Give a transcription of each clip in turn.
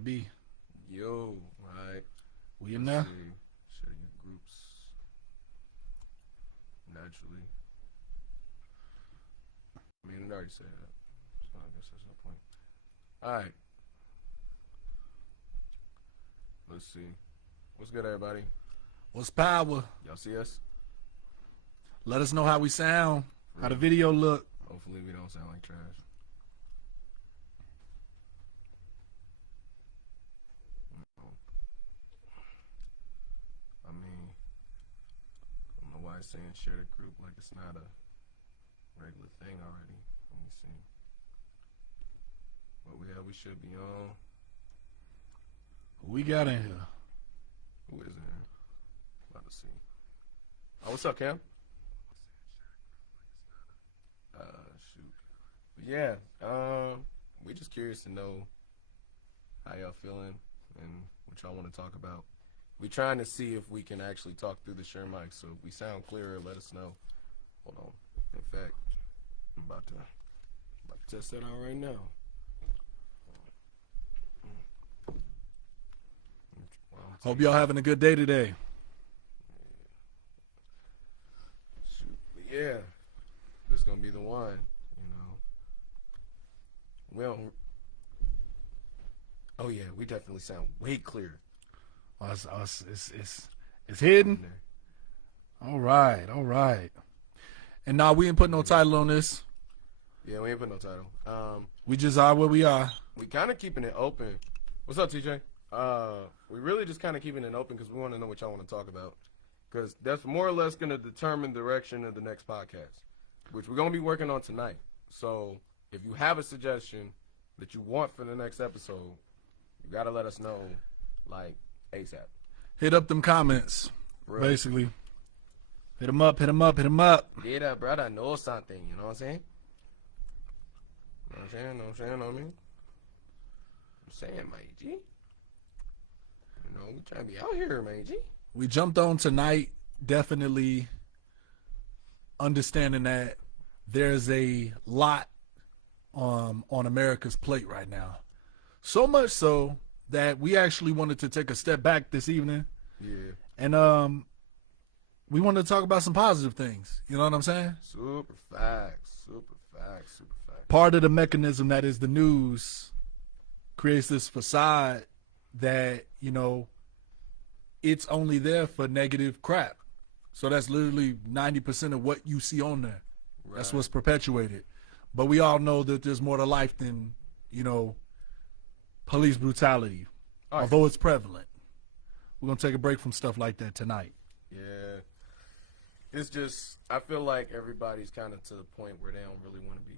be. Yo, alright. We in there? Share your groups. Naturally. I mean, it already said that. So I guess there's no point. Alright. Let's see. What's good, everybody? What's power? Y'all see us? Let us know how we sound. How the video look. Hopefully we don't sound like trash. I mean, I don't know why it's saying share the group like it's not a regular thing already. Let me see. But we should be on. Who we got in here? Who is in here? About to see. Oh, what's up, Cam? Shoot. But yeah, we just curious to know how y'all feeling and what y'all want to talk about. We trying to see if we can actually talk through the share mic, so if we sound clearer, let us know. Hold on. In fact, I'm about to test that out right now. Hope y'all having a good day today. Shoot. But yeah, this gonna be the one. You know, we don't. Oh yeah, we definitely sound way clearer. Oh, it's hidden. All right. And now we ain't put no title on this. Yeah, we ain't put no title. We just are where we are. We kind of keeping it open. What's up, TJ? We really just kind of keeping it open because we want to know what y'all want to talk about. Because that's more or less going to determine the direction of the next podcast, which we're going to be working on tonight. So if you have a suggestion that you want for the next episode, you got to let us know, like, ASAP. Hit up them comments, Real. basically. Hit them up. Get up, brother. Know something. You know what I'm saying? Know what I'm saying? Know me? I'm saying, my G. You know, we trying to be out here, man, G. We jumped on tonight, definitely understanding that there's a lot on America's plate right now. So much so that we actually wanted to take a step back this evening. Yeah. And we wanted to talk about some positive things. You know what I'm saying? Super facts. Part of the mechanism that is the news creates this facade that, you know, it's only there for negative crap. So that's literally 90% of what you see on there. Right. That's what's perpetuated. But we all know that there's more to life than, you know, police brutality, although it's prevalent. We're going to take a break from stuff like that tonight. Yeah. It's just, I feel like everybody's kind of to the point where they don't really want to be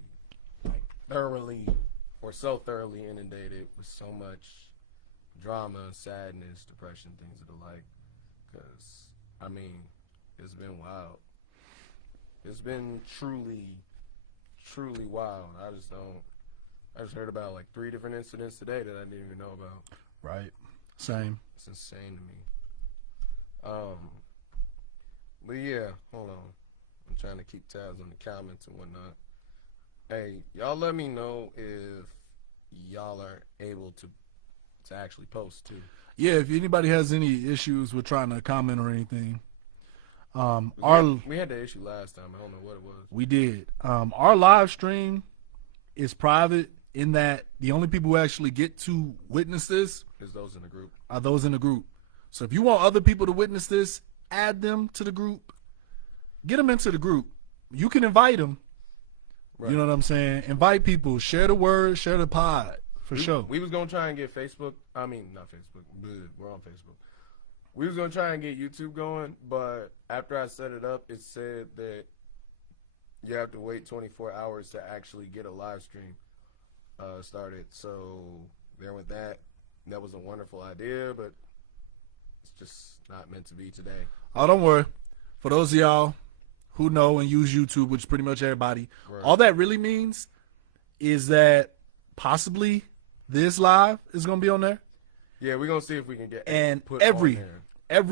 like thoroughly or so thoroughly inundated with so much drama, sadness, depression, things of the like. Because, I mean, it's been wild. It's been truly wild. I just heard about like 3 different incidents today that I didn't even know about. Right. Same. It's insane to me. But yeah, hold on. I'm trying to keep tabs on the comments and whatnot. Hey, y'all let me know if y'all are able to actually post too. Yeah, if anybody has any issues with trying to comment or anything. We had the issue last time. I don't know what it was. We did. Our live stream is private in that the only people who actually get to witness this is those in the group. Are those in the group. So if you want other people to witness this, add them to the group. Get them into the group. You can invite them. Right. You know what I'm saying? Invite people. Share the word. Share the pod. For sure. We was going to try and get Facebook. I mean, not Facebook. We're on Facebook. We was going to try and get YouTube going, but after I set it up, it said that you have to wait 24 hours to actually get a live stream started. So there went that. That was a wonderful idea, but it's just not meant to be today. Oh, don't worry. For those of y'all who know and use YouTube, which is pretty much everybody, right, all that really means is that possibly this live is going to be on there. Yeah, we're going to see if we can get and put every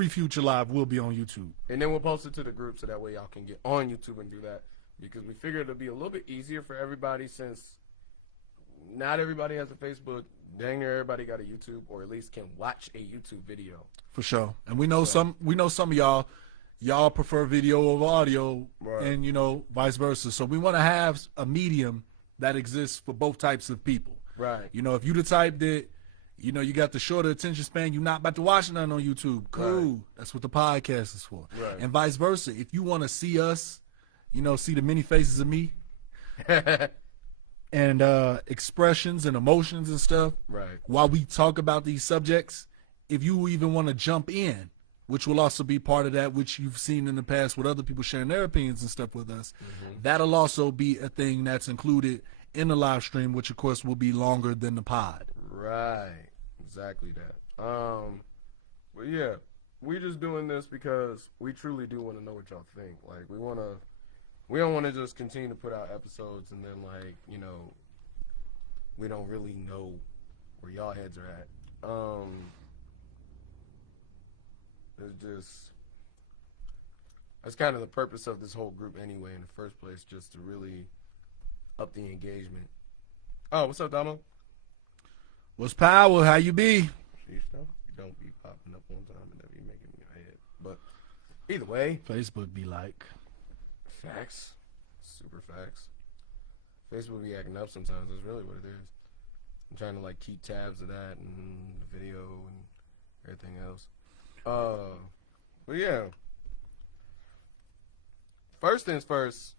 future live will be on YouTube. And then we'll post it to the group so that way y'all can get on YouTube and do that, because we figured it'll be a little bit easier for everybody since not everybody has a Facebook. Dang near everybody got a YouTube, or at least can watch a YouTube video. For sure. And we know some of y'all prefer video over audio, Right. and you know, vice versa. So we want to have a medium that exists for both types of people. Right. You know, if you the type that, you know, you got the shorter attention span, you're not about to watch nothing on YouTube. Cool. Right. That's what the podcast is for. Right. And vice versa. If you want to see us, you know, see the many faces of me and expressions and emotions and stuff, Right. while we talk about these subjects, if you even want to jump in, which will also be part of that, which you've seen in the past with other people sharing their opinions and stuff with us, that'll also be a thing that's included in the live stream, which of course will be longer than the pod. Right. Exactly that. But yeah, we're just doing this because we truly do want to know what y'all think. Like, we don't want to just continue to put out episodes and then, like, you know, we don't really know where y'all heads are at. It's just, that's kind of the purpose of this whole group anyway in the first place, just to really up the engagement. Oh, what's up, Damo? What's power? How you be? You don't be popping up one time and then be making me head. But either way, Facebook be like. facts. Super facts. Facebook be acting up sometimes. That's really what it is. I'm trying to, like, keep tabs of that and the video and everything else. But yeah. First things first,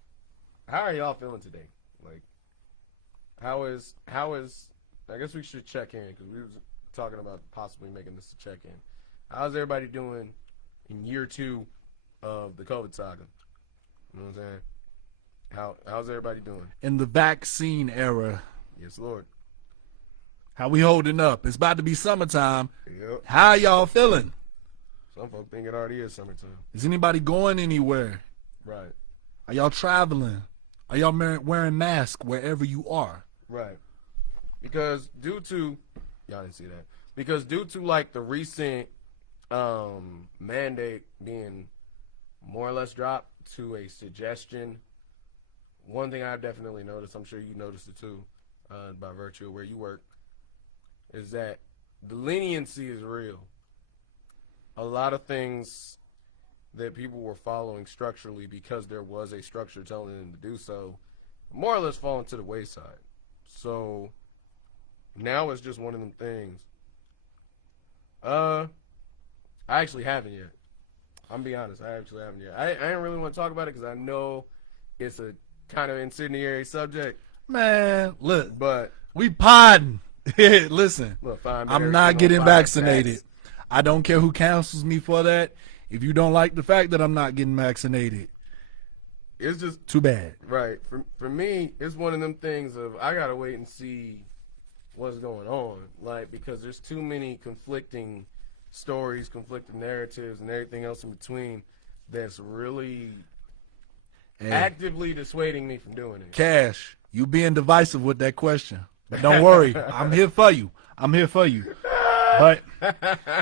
how are y'all feeling today? Like, how is I guess we should check in, because we was talking about possibly making this a check-in. How's everybody doing in year 2 of the COVID saga? You know what I'm saying? How's everybody doing? In the vaccine era, Yes, Lord. how we holding up? It's about to be summertime. Yep. How y'all feeling? Some folks think it already is summertime. Is anybody going anywhere? Right. Are y'all traveling? Are y'all wearing masks wherever you are? Right. Because due to, y'all didn't see that, because due to, like, the recent mandate being more or less dropped to a suggestion, one thing I've definitely noticed, I'm sure you noticed it too, by virtue of where you work, is that the leniency is real. A lot of things that people were following structurally because there was a structure telling them to do so, more or less falling to the wayside. So now it's just one of them things. I actually haven't yet. I'm be honest, I actually haven't yet. I didn't really want to talk about it because I know it's a kind of incendiary subject. Man, look, But we podding. Listen, look, fine, I'm not getting vaccinated. I don't care who counsels me for that. If you don't like the fact that I'm not getting vaccinated, It's just too bad. right. For me, it's one of them things of I gotta wait and see what's going on. Like, because there's too many conflicting stories, conflicting narratives, and everything else in between that's really And actively dissuading me from doing it. Cash, you being divisive with that question. But don't worry, I'm here for you. I'm here for you. But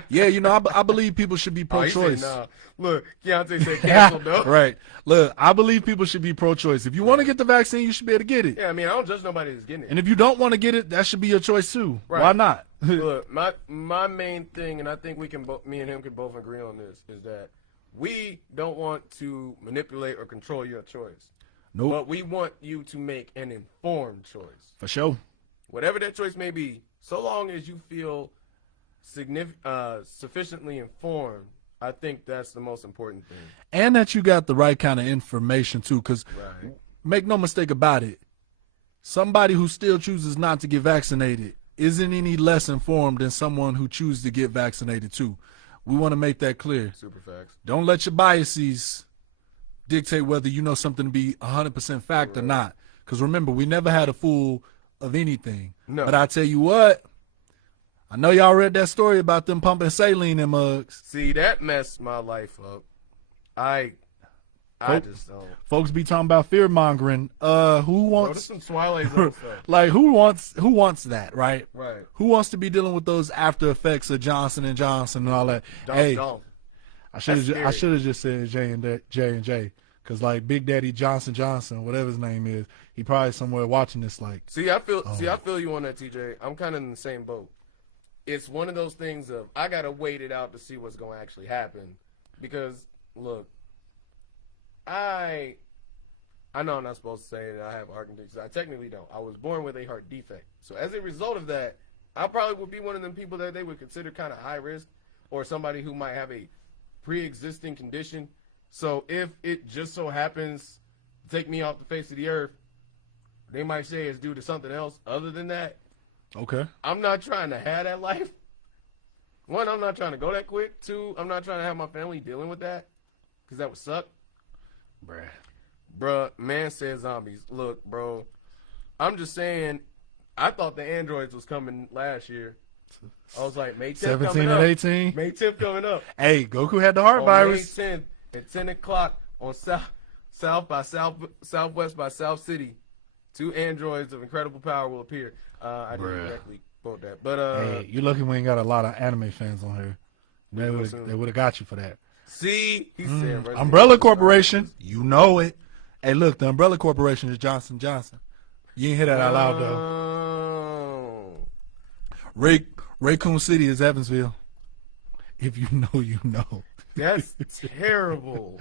yeah, you know, I believe people should be Oh, he said, pro-choice. nah. Look, Keontae said cancel, though. Right. Look, I believe people should be pro-choice. If you want to get the vaccine, you should be able to get it. Yeah, I mean, I don't judge nobody that's getting it. And if you don't want to get it, that should be your choice too. Right. Why not? Look, my main thing, and I think me and him can both agree on this, is that we don't want to manipulate or control your choice. Nope. But we want you to make an informed choice. For sure. Whatever that choice may be, so long as you feel sufficiently informed, I think that's the most important thing. And that you got the right kind of information too, because Right. make no mistake about it, somebody who still chooses not to get vaccinated isn't any less informed than someone who chooses to get vaccinated too. We want to make that clear. Super facts. Don't let your biases dictate whether you know something to be 100% fact or not. Because remember, we never had a fool of anything. No. But I tell you what, I know y'all read that story about them pumping saline in mugs. See, that messed my life up. I just don't. Folks be talking about fear mongering. Who Bro, there's wants some Twilight Zone stuff. like who wants that, right? Right. Who wants to be dealing with those after effects of Johnson and Johnson and all that? Don't, Hey, don't. I should That's have just said J&J because Cause like Big Daddy Johnson, whatever his name is, he probably somewhere watching this. Like, I feel you on that, TJ. I'm kind of in the same boat. It's one of those things of I gotta wait it out to see what's gonna actually happen, because look, I know I'm not supposed to say that I have heart conditions. I technically don't. I was born with a heart defect, so as a result of that, I probably would be one of them people that they would consider kind of high risk, or somebody who might have a pre-existing condition. So if it just so happens to take me off the face of the earth, they might say it's due to something else other than that. okay, I'm not trying to have that life. One, I'm not trying to go that quick. Two, I'm not trying to have my family dealing with that, because that would suck. Bruh, man said zombies. Look, bro, I'm just saying, I thought the androids was coming last year. I was like, May 10th 17 coming and up. 18. May 10th coming up. Hey, Goku had the heart On virus. May 10th at 10 o'clock on Southwest by South City, 2 androids of incredible power will appear. I didn't directly quote that, but Hey, you lucky we ain't got a lot of anime fans on here. They would have got you for that. see, he said Umbrella Corporation, you know it. Hey, look, the Umbrella Corporation is Johnson Johnson. You ain't hear that out loud though. Raccoon City is Evansville. If you know, you know. That's terrible.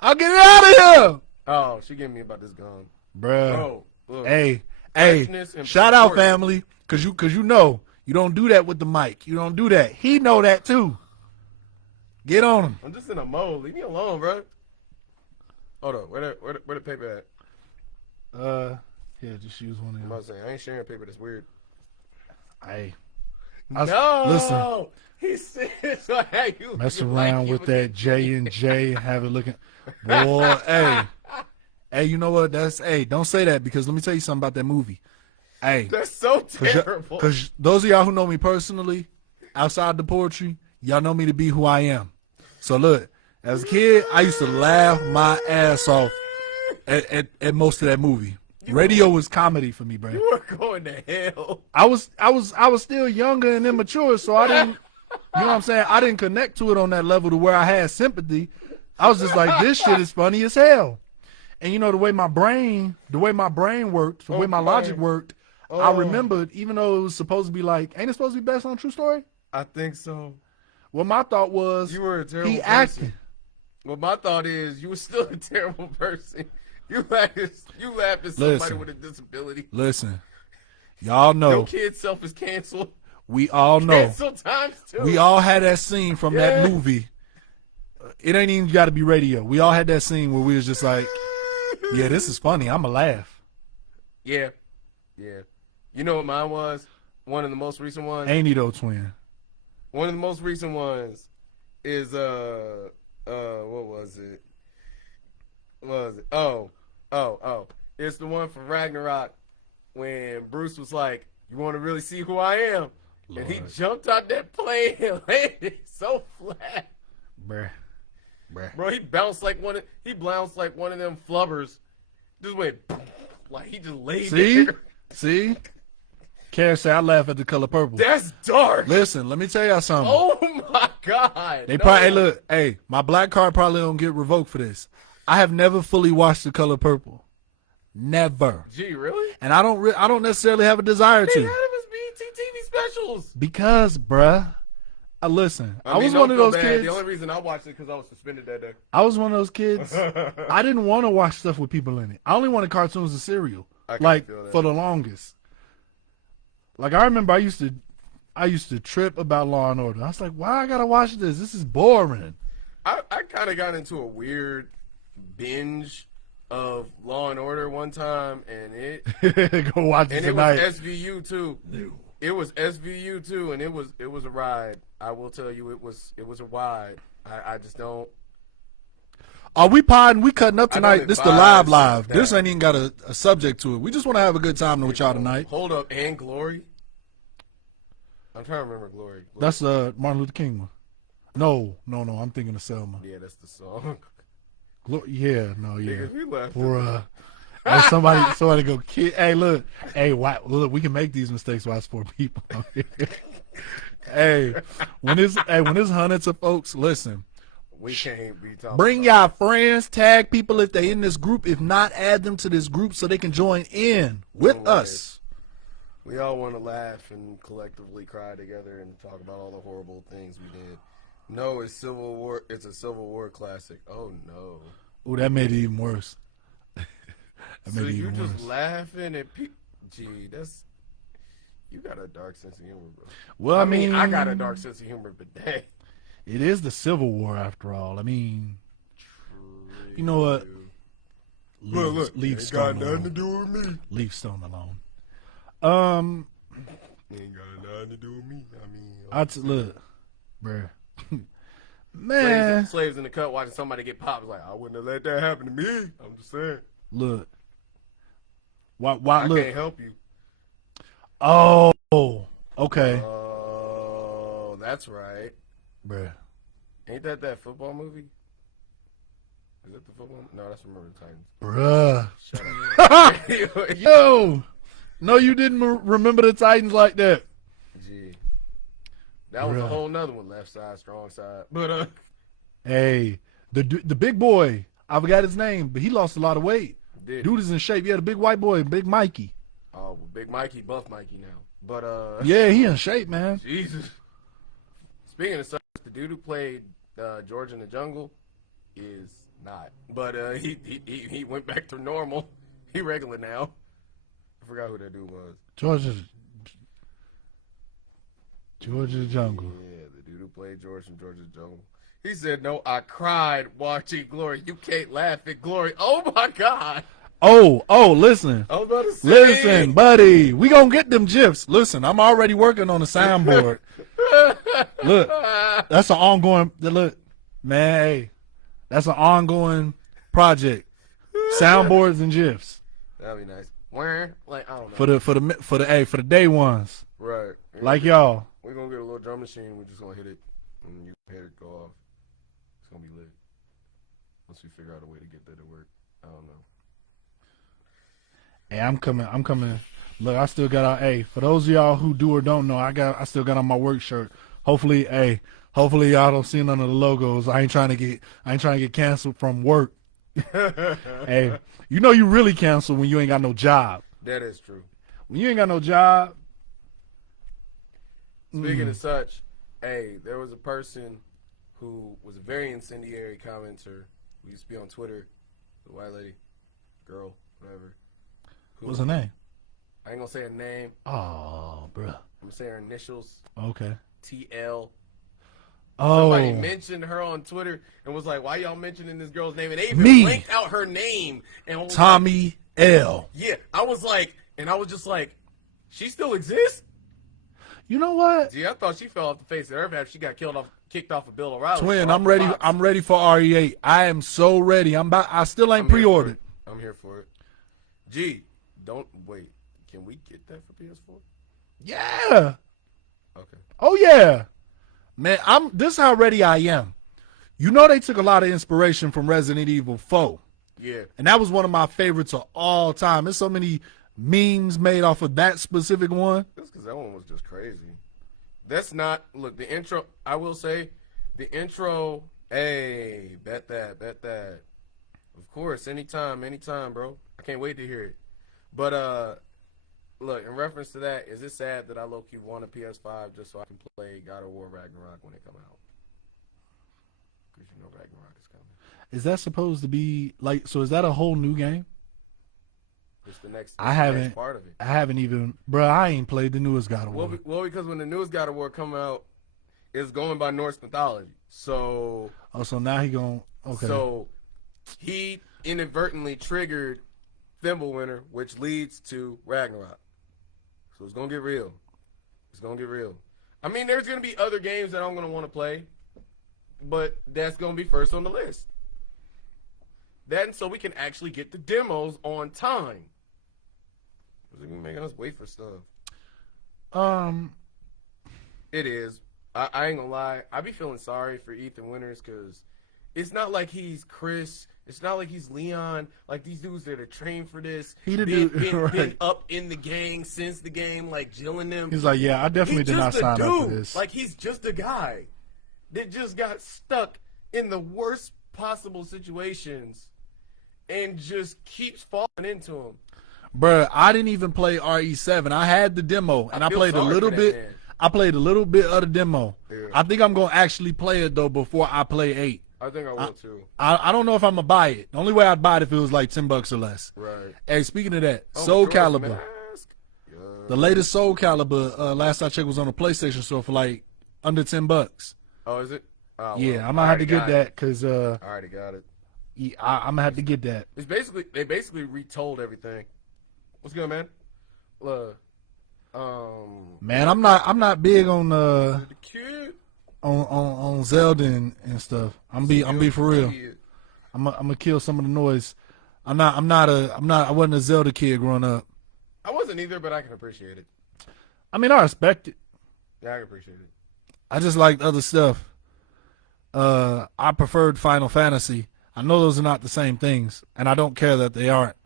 I'll get it out of here, Oh, she gave me about this gun, bruh. bro. Look, Hey, freshness and shout out proportion. family, cause you know you don't do that with the mic. You don't do that. He know that too. Get on him. I'm just in a mode. Leave me alone, bro. Hold on, where the paper at? Yeah, just use one of I'm them. about to say I ain't sharing paper. That's weird. Hey, No, listen. He said so. Hey, you Mess you around like with you- that J&J, have it looking, boy. Hey, you know what? Don't say that, because let me tell you something about that movie. Hey, That's so terrible. because those of y'all who know me personally, outside the poetry, y'all know me to be who I am. So look, as a kid, I used to laugh my ass off at most of that movie. Radio was comedy for me, bro. You were going to hell. I was still younger and immature, so I didn't, you know what I'm saying? I didn't connect to it on that level to where I had sympathy. I was just like, this shit is funny as hell. And you know, the way my brain worked, the way my logic worked, I remembered, even though it was supposed to be like, ain't it supposed to be based on a true story? I think so. Well, my thought was, You were a terrible he person. acted. Well, my thought is you were still a terrible person. You laughed at somebody Listen. with a disability. Listen, y'all know, Your kid's self is canceled. we all know, Cancel times 2. we all had that scene from that movie. It ain't even got to be radio. We all had that scene where we was just like, yeah, this is funny. I'ma laugh. Yeah. You know what mine was? One of the most recent ones. Ain't he though, twin? One of the most recent ones is what was it? What was it? Oh. It's the one from Ragnarok when Bruce was like, "You want to really see who I am?" Lord. And he jumped out that plane and landed so flat. Bruh. Bro, he bounced like one of them flubbers. Just went like he just laid there. See? Karen said I laugh at The Color Purple. That's dark. Listen, let me tell y'all something. Oh my god. They no. probably my black card probably don't get revoked for this. I have never fully watched The Color Purple. Never. Gee, really? And I don't necessarily have a desire They to. had him as BET TV specials. Because, bruh, listen, I mean, was don't one of feel those bad. kids. The only reason I watched it because I was suspended that day. I was one of those kids. I didn't want to watch stuff with people in it. I only wanted cartoons and cereal. I can Like feel that. for the longest. Like I remember I used to trip about Law and Order. I was like, why I gotta watch this? This is boring. I kind of got into a weird binge of Law and Order one time, and it Go watch it and tonight. it was SVU too. It was SVU too, and it was a ride. I will tell you, it was a ride. I just don't. Are we podding? We cutting up I don't tonight. This the advise live. that. This ain't even got a subject to it. We just want to have a good time with y'all tonight. Hold up, and Glory. I'm trying to remember Glory. That's Martin Luther King one. No. I'm thinking of Selma. Yeah, that's the song. Yeah. Niggas, we left. Or hey, somebody go kid. Hey, look. Hey, look. We can make these mistakes while it's for people. Hey, when it's hundreds of folks, listen. We can't be talking Bring y'all friends, tag people if they in this group. If not, add them to this group so they can join in with us. We all want to laugh and collectively cry together and talk about all the horrible things we did. No, it's Civil War. It's a Civil War classic. Oh no. Ooh, that made it even worse. So you just laughing at people. Gee, you got a dark sense of humor, bro. Well, I mean, I got a dark sense of humor, but dang. It is the Civil War after all. I mean, you know what? Leave Stone alone. To do with me. Leave Stone alone. Ain't got nothing to do with me. I mean, look, bruh. Man, slaves in the cut watching somebody get popped. Like, I wouldn't have let that happen to me. I'm just saying. Look. Why? I look. Can't help you. Oh, okay. Oh, that's right. Bruh. Ain't that football movie? Is that the football? No, that's Remember the Titans. Bruh. Shut up. Yo. No, you didn't remember the Titans like that. Gee. That was a whole nother one. Left side, strong side. But, Hey, the big boy. I forgot his name, but he lost a lot of weight. Dude is in shape. Yeah, the big white boy, Big Mikey. Oh, well, Big Mikey, Buff Mikey now. But, yeah, he in shape, man. Jesus. Speaking of such, the dude who played George in the Jungle is not. But he went back to normal. He regular now. I forgot who that dude was. George's Jungle. Yeah, the dude who played George from George's Jungle. He said, "No, I cried watching Glory. You can't laugh at Glory." Oh my God. Oh, listen. I was about to say. Listen, buddy. We gonna get them GIFs. Listen, I'm already working on the soundboard. Look, that's an ongoing. Look, man, hey, that's an ongoing project. Soundboards and GIFs. That'd be nice. Where? Like, I don't know. For the day ones. Right. Like y'all. We're gonna get a little drum machine. We're just gonna hit it, and you hit it go off. It's gonna be lit. Once we figure out a way to get that to work. I don't know. Hey, I'm coming. Look, I still got for those of y'all who do or don't know, I still got on my work shirt. Hopefully y'all don't see none of the logos. I ain't trying to get canceled from work. Hey, you know you really canceled when you ain't got no job. That is true. When you ain't got no job. Speaking of such, there was a person who was a very incendiary commenter. We used to be on Twitter, the white lady, girl, whatever. What's her name? I ain't gonna say her name. Oh, bruh. I'm gonna say her initials. Okay. TL. Oh. Somebody mentioned her on Twitter and was like, "Why y'all mentioning this girl's name?" And they even linked out her name. And Tommy L. Yeah, I was just like, she still exists? You know what? Gee, I thought she fell off the face of the earth after she got kicked off of Bill O'Reilly. Twin, I'm ready. I'm ready for RE8. I am so ready. I still ain't pre-ordered. I'm here for it. Gee, don't wait. Can we get that for PS4? Yeah. Okay. Oh yeah. Man, this is how ready I am. You know they took a lot of inspiration from Resident Evil 4. Yeah. And that was one of my favorites of all time. There's so many memes made off of that specific one. That's because that one was just crazy. That's not, look, the intro, I will say, the intro, hey, bet that. Of course, anytime, bro. I can't wait to hear it. But, look, in reference to that, is it sad that I low-key want a PS5 just so I can play God of War Ragnarok when it come out? Because you know Ragnarok is coming. Is that supposed to be, so is that a whole new game? It's the next part of it. I haven't even, bro, I ain't played the newest God of War. Well, because when the newest God of War come out, it's going by Norse mythology. So... Oh, so now he going, okay. So, he inadvertently triggered Fimbulwinter, which leads to Ragnarok. So it's going to get real. I mean, there's going to be other games that I'm going to want to play, but that's going to be first on the list. Then, so we can actually get the demos on time. Because they're making us wait for stuff. It is. I ain't gonna lie. I be feeling sorry for Ethan Winters because it's not like he's Chris. It's not like he's Leon. Like these dudes that are trained for this. Been up in the gang since the game, like Jill them. He's like, yeah, I definitely did not sign up for this. Like he's just a guy that just got stuck in the worst possible situations and just keeps falling into them. Bruh, I didn't even play RE7. I had the demo, and I feel played a sorry little for that bit. man. I played a little bit of the demo. Yeah. I think I'm going to actually play it, though, before I play 8. I think I will, too. I don't know if I'm going to buy it. The only way I'd buy it if it was like $10 or less. Right. Hey, speaking of that, Oh, Soul Majora's Calibur. Mask. Yeah. The latest Soul Calibur, last I checked, was on the PlayStation Store for like under $10. Oh, is it? Oh, Yeah, well, I'm going to have to get that because I already got it. yeah, I'm going to have to get that. It's basically, they basically retold everything. What's good, man? Look. Man, I'm not big on The kid. on Zelda and stuff. I'm be for real. I'm gonna kill some of the noise. I wasn't a Zelda kid growing up. I wasn't either, but I can appreciate it. I mean, I respect it. Yeah, I can appreciate it. I just liked other stuff. I preferred Final Fantasy. I know those are not the same things, and I don't care that they aren't.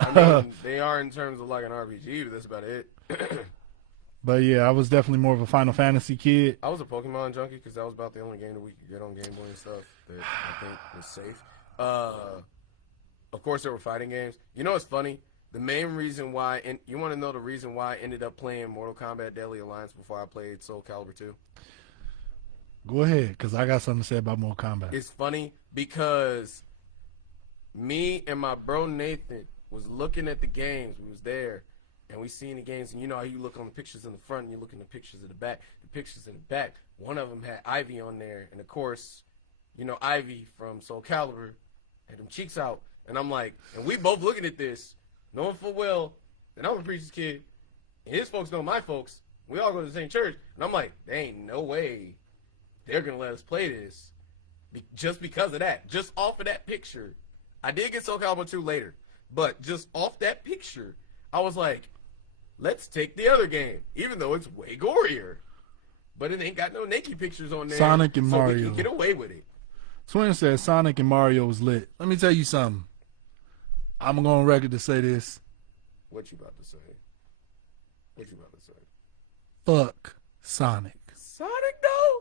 I mean, they are in terms of like an RPG, but that's about it. But yeah, I was definitely more of a Final Fantasy kid. I was a Pokemon junkie because that was about the only game that we could get on Game Boy and stuff that I think was safe. Of course, there were fighting games. You know what's funny? The main reason why, and you want to know the reason why I ended up playing Mortal Kombat Deadly Alliance before I played Soul Calibur 2? Go ahead, because I got something to say about Mortal Kombat. It's funny because me and my bro Nathan was looking at the games. We was there, and we seen the games, and you know how you look on the pictures in the front and you look in the pictures in the back. The pictures in the back, one of them had Ivy on there, and of course, you know Ivy from Soul Calibur had them cheeks out, and I'm like, and we both looking at this, knowing full well that I'm a preacher's kid, and his folks know my folks. We all go to the same church, and I'm like, there ain't no way they're gonna let us play this, just because of that, just off of that picture. I did get Soul Calibur 2 later, but just off that picture, I was like, let's take the other game, even though it's way gorier. But it ain't got no naked pictures on there. Sonic and so Mario. we can get away with it. Swin said Sonic and Mario was lit. Let me tell you something. I'm going on record to say this. What you about to say? What you about to say? Fuck Sonic. Sonic, though?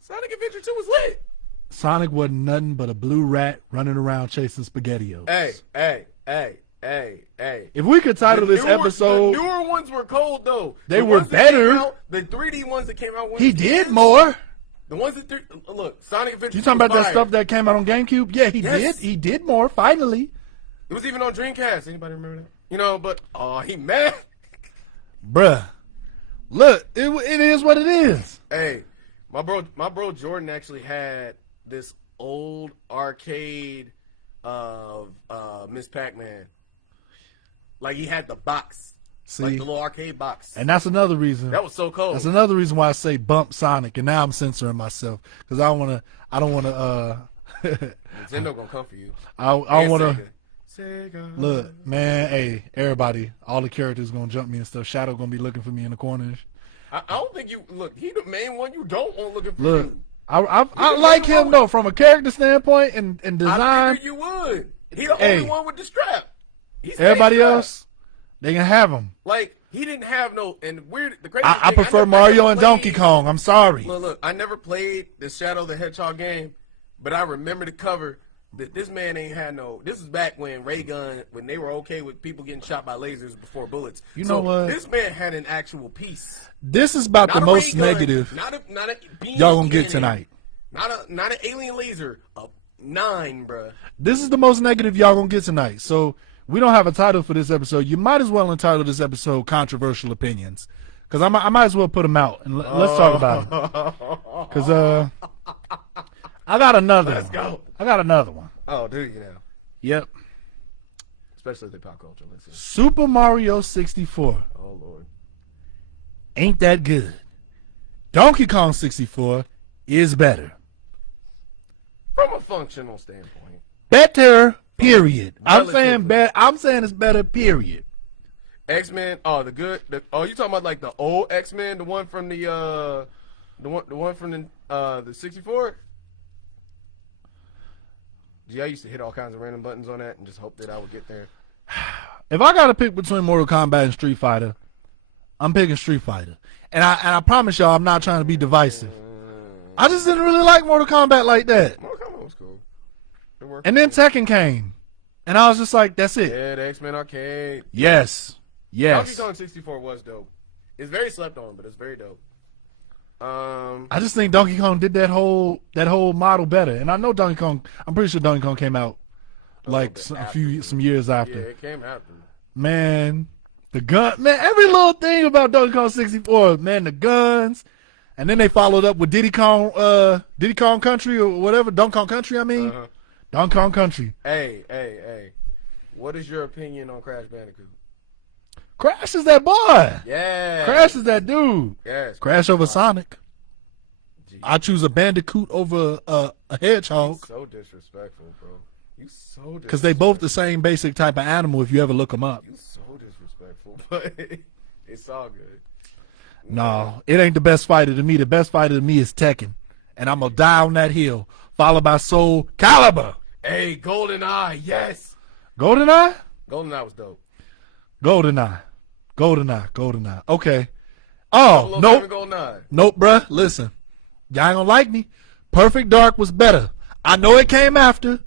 Sonic Adventure 2 was lit. Sonic wasn't nothing but a blue rat running around chasing SpaghettiOs. Hey. If we could title this episode, The newer ones were cold, though. They The were ones that came better. out, the 3D ones that came out. When he did more. The ones that look, Sonic Adventure. You talking about that fire. stuff that came out on GameCube? Yeah, he Yes. did. He did more. Finally, It was even on Dreamcast. Anybody remember that? You know, but he mad. bruh. Look, it is what it is. Hey, my bro Jordan actually had this old arcade of Miss Pac-Man. Like he had the box, See, like the little arcade box. and that's another reason. That was so cold. That's another reason why I say bump Sonic, and now I'm censoring myself because I don't want to. Nintendo gonna come for you. I And want to. Sega. Look, man, hey, everybody, all the characters gonna jump me and stuff. Shadow gonna be looking for me in the corners. I don't think you look. He the main one you don't want looking for. Look, you. I like him though from a character standpoint and I design. figured you would. He the Hey. only one with the strap. He stayed Everybody strapped. else, they can have him. Like he didn't have no and weird. The crazy. I thing, prefer never Mario and played- Donkey Kong. I'm sorry. Look, I never played the Shadow the Hedgehog game, but I remember the cover. That this man ain't had no. This is back when ray gun, when they were okay with people getting shot by lasers before bullets. You know what? This man had an actual piece. This is about Not the a most ray gun, negative Not a beam y'all gonna get cannon, tonight. Not an alien laser. A 9, bruh. This is the most negative y'all gonna get tonight. So we don't have a title for this episode. You might as well entitle this episode "Controversial Opinions," because I might as well put them out and let's talk about it. Because I got another. Let's one. go. I got another one. Oh, do you now? Yep. Especially the pop culture. Listen. Super Mario 64 Oh Lord. ain't that good. Donkey Kong 64 is better. From a functional standpoint. Better. Period. I'm saying Relatively. better. I'm saying it's better. Period. X-Men. Oh, you talking about like the old X-Men, the one from the one from the 64? Gee, I used to hit all kinds of random buttons on that and just hope that I would get there. If I got to pick between Mortal Kombat and Street Fighter, I'm picking Street Fighter. And I promise y'all, I'm not trying to be divisive. I just didn't really like Mortal Kombat like that. Mortal Kombat was cool. It worked. And then Tekken came, and I was just like, that's it. Yeah, the X-Men arcade. Yes. Donkey Kong 64 was dope. It's very slept on, but it's very dope. I just think Donkey Kong did that whole model better, and I know Donkey Kong. I'm pretty sure Donkey Kong came out like some years after. Yeah, it came after. Man, the gun, man, every little thing about Donkey Kong 64, man, the guns, and then they followed up with Diddy Kong Country or whatever, Donkey Kong Country. I mean, Donkey Kong Country. Hey, what is your opinion on Crash Bandicoot? Crash is that boy. Yeah. Crash is that dude. Yes. Crash over Sonic. Jeez. I choose a Bandicoot over a Hedgehog. You so disrespectful, bro. You so disrespectful. Because they both the same basic type of animal if you ever look them up. You so disrespectful, but it's all good. No, it ain't the best fighter to me. The best fighter to me is Tekken. And I'm going to die on that hill, followed by Soul Calibur. Hey, GoldenEye, yes. GoldenEye? GoldenEye was dope. GoldenEye. Okay. Oh, nope. GoldenEye. Nope, bruh. Listen. Y'all ain't gonna like me. Perfect Dark was better. I know it came after.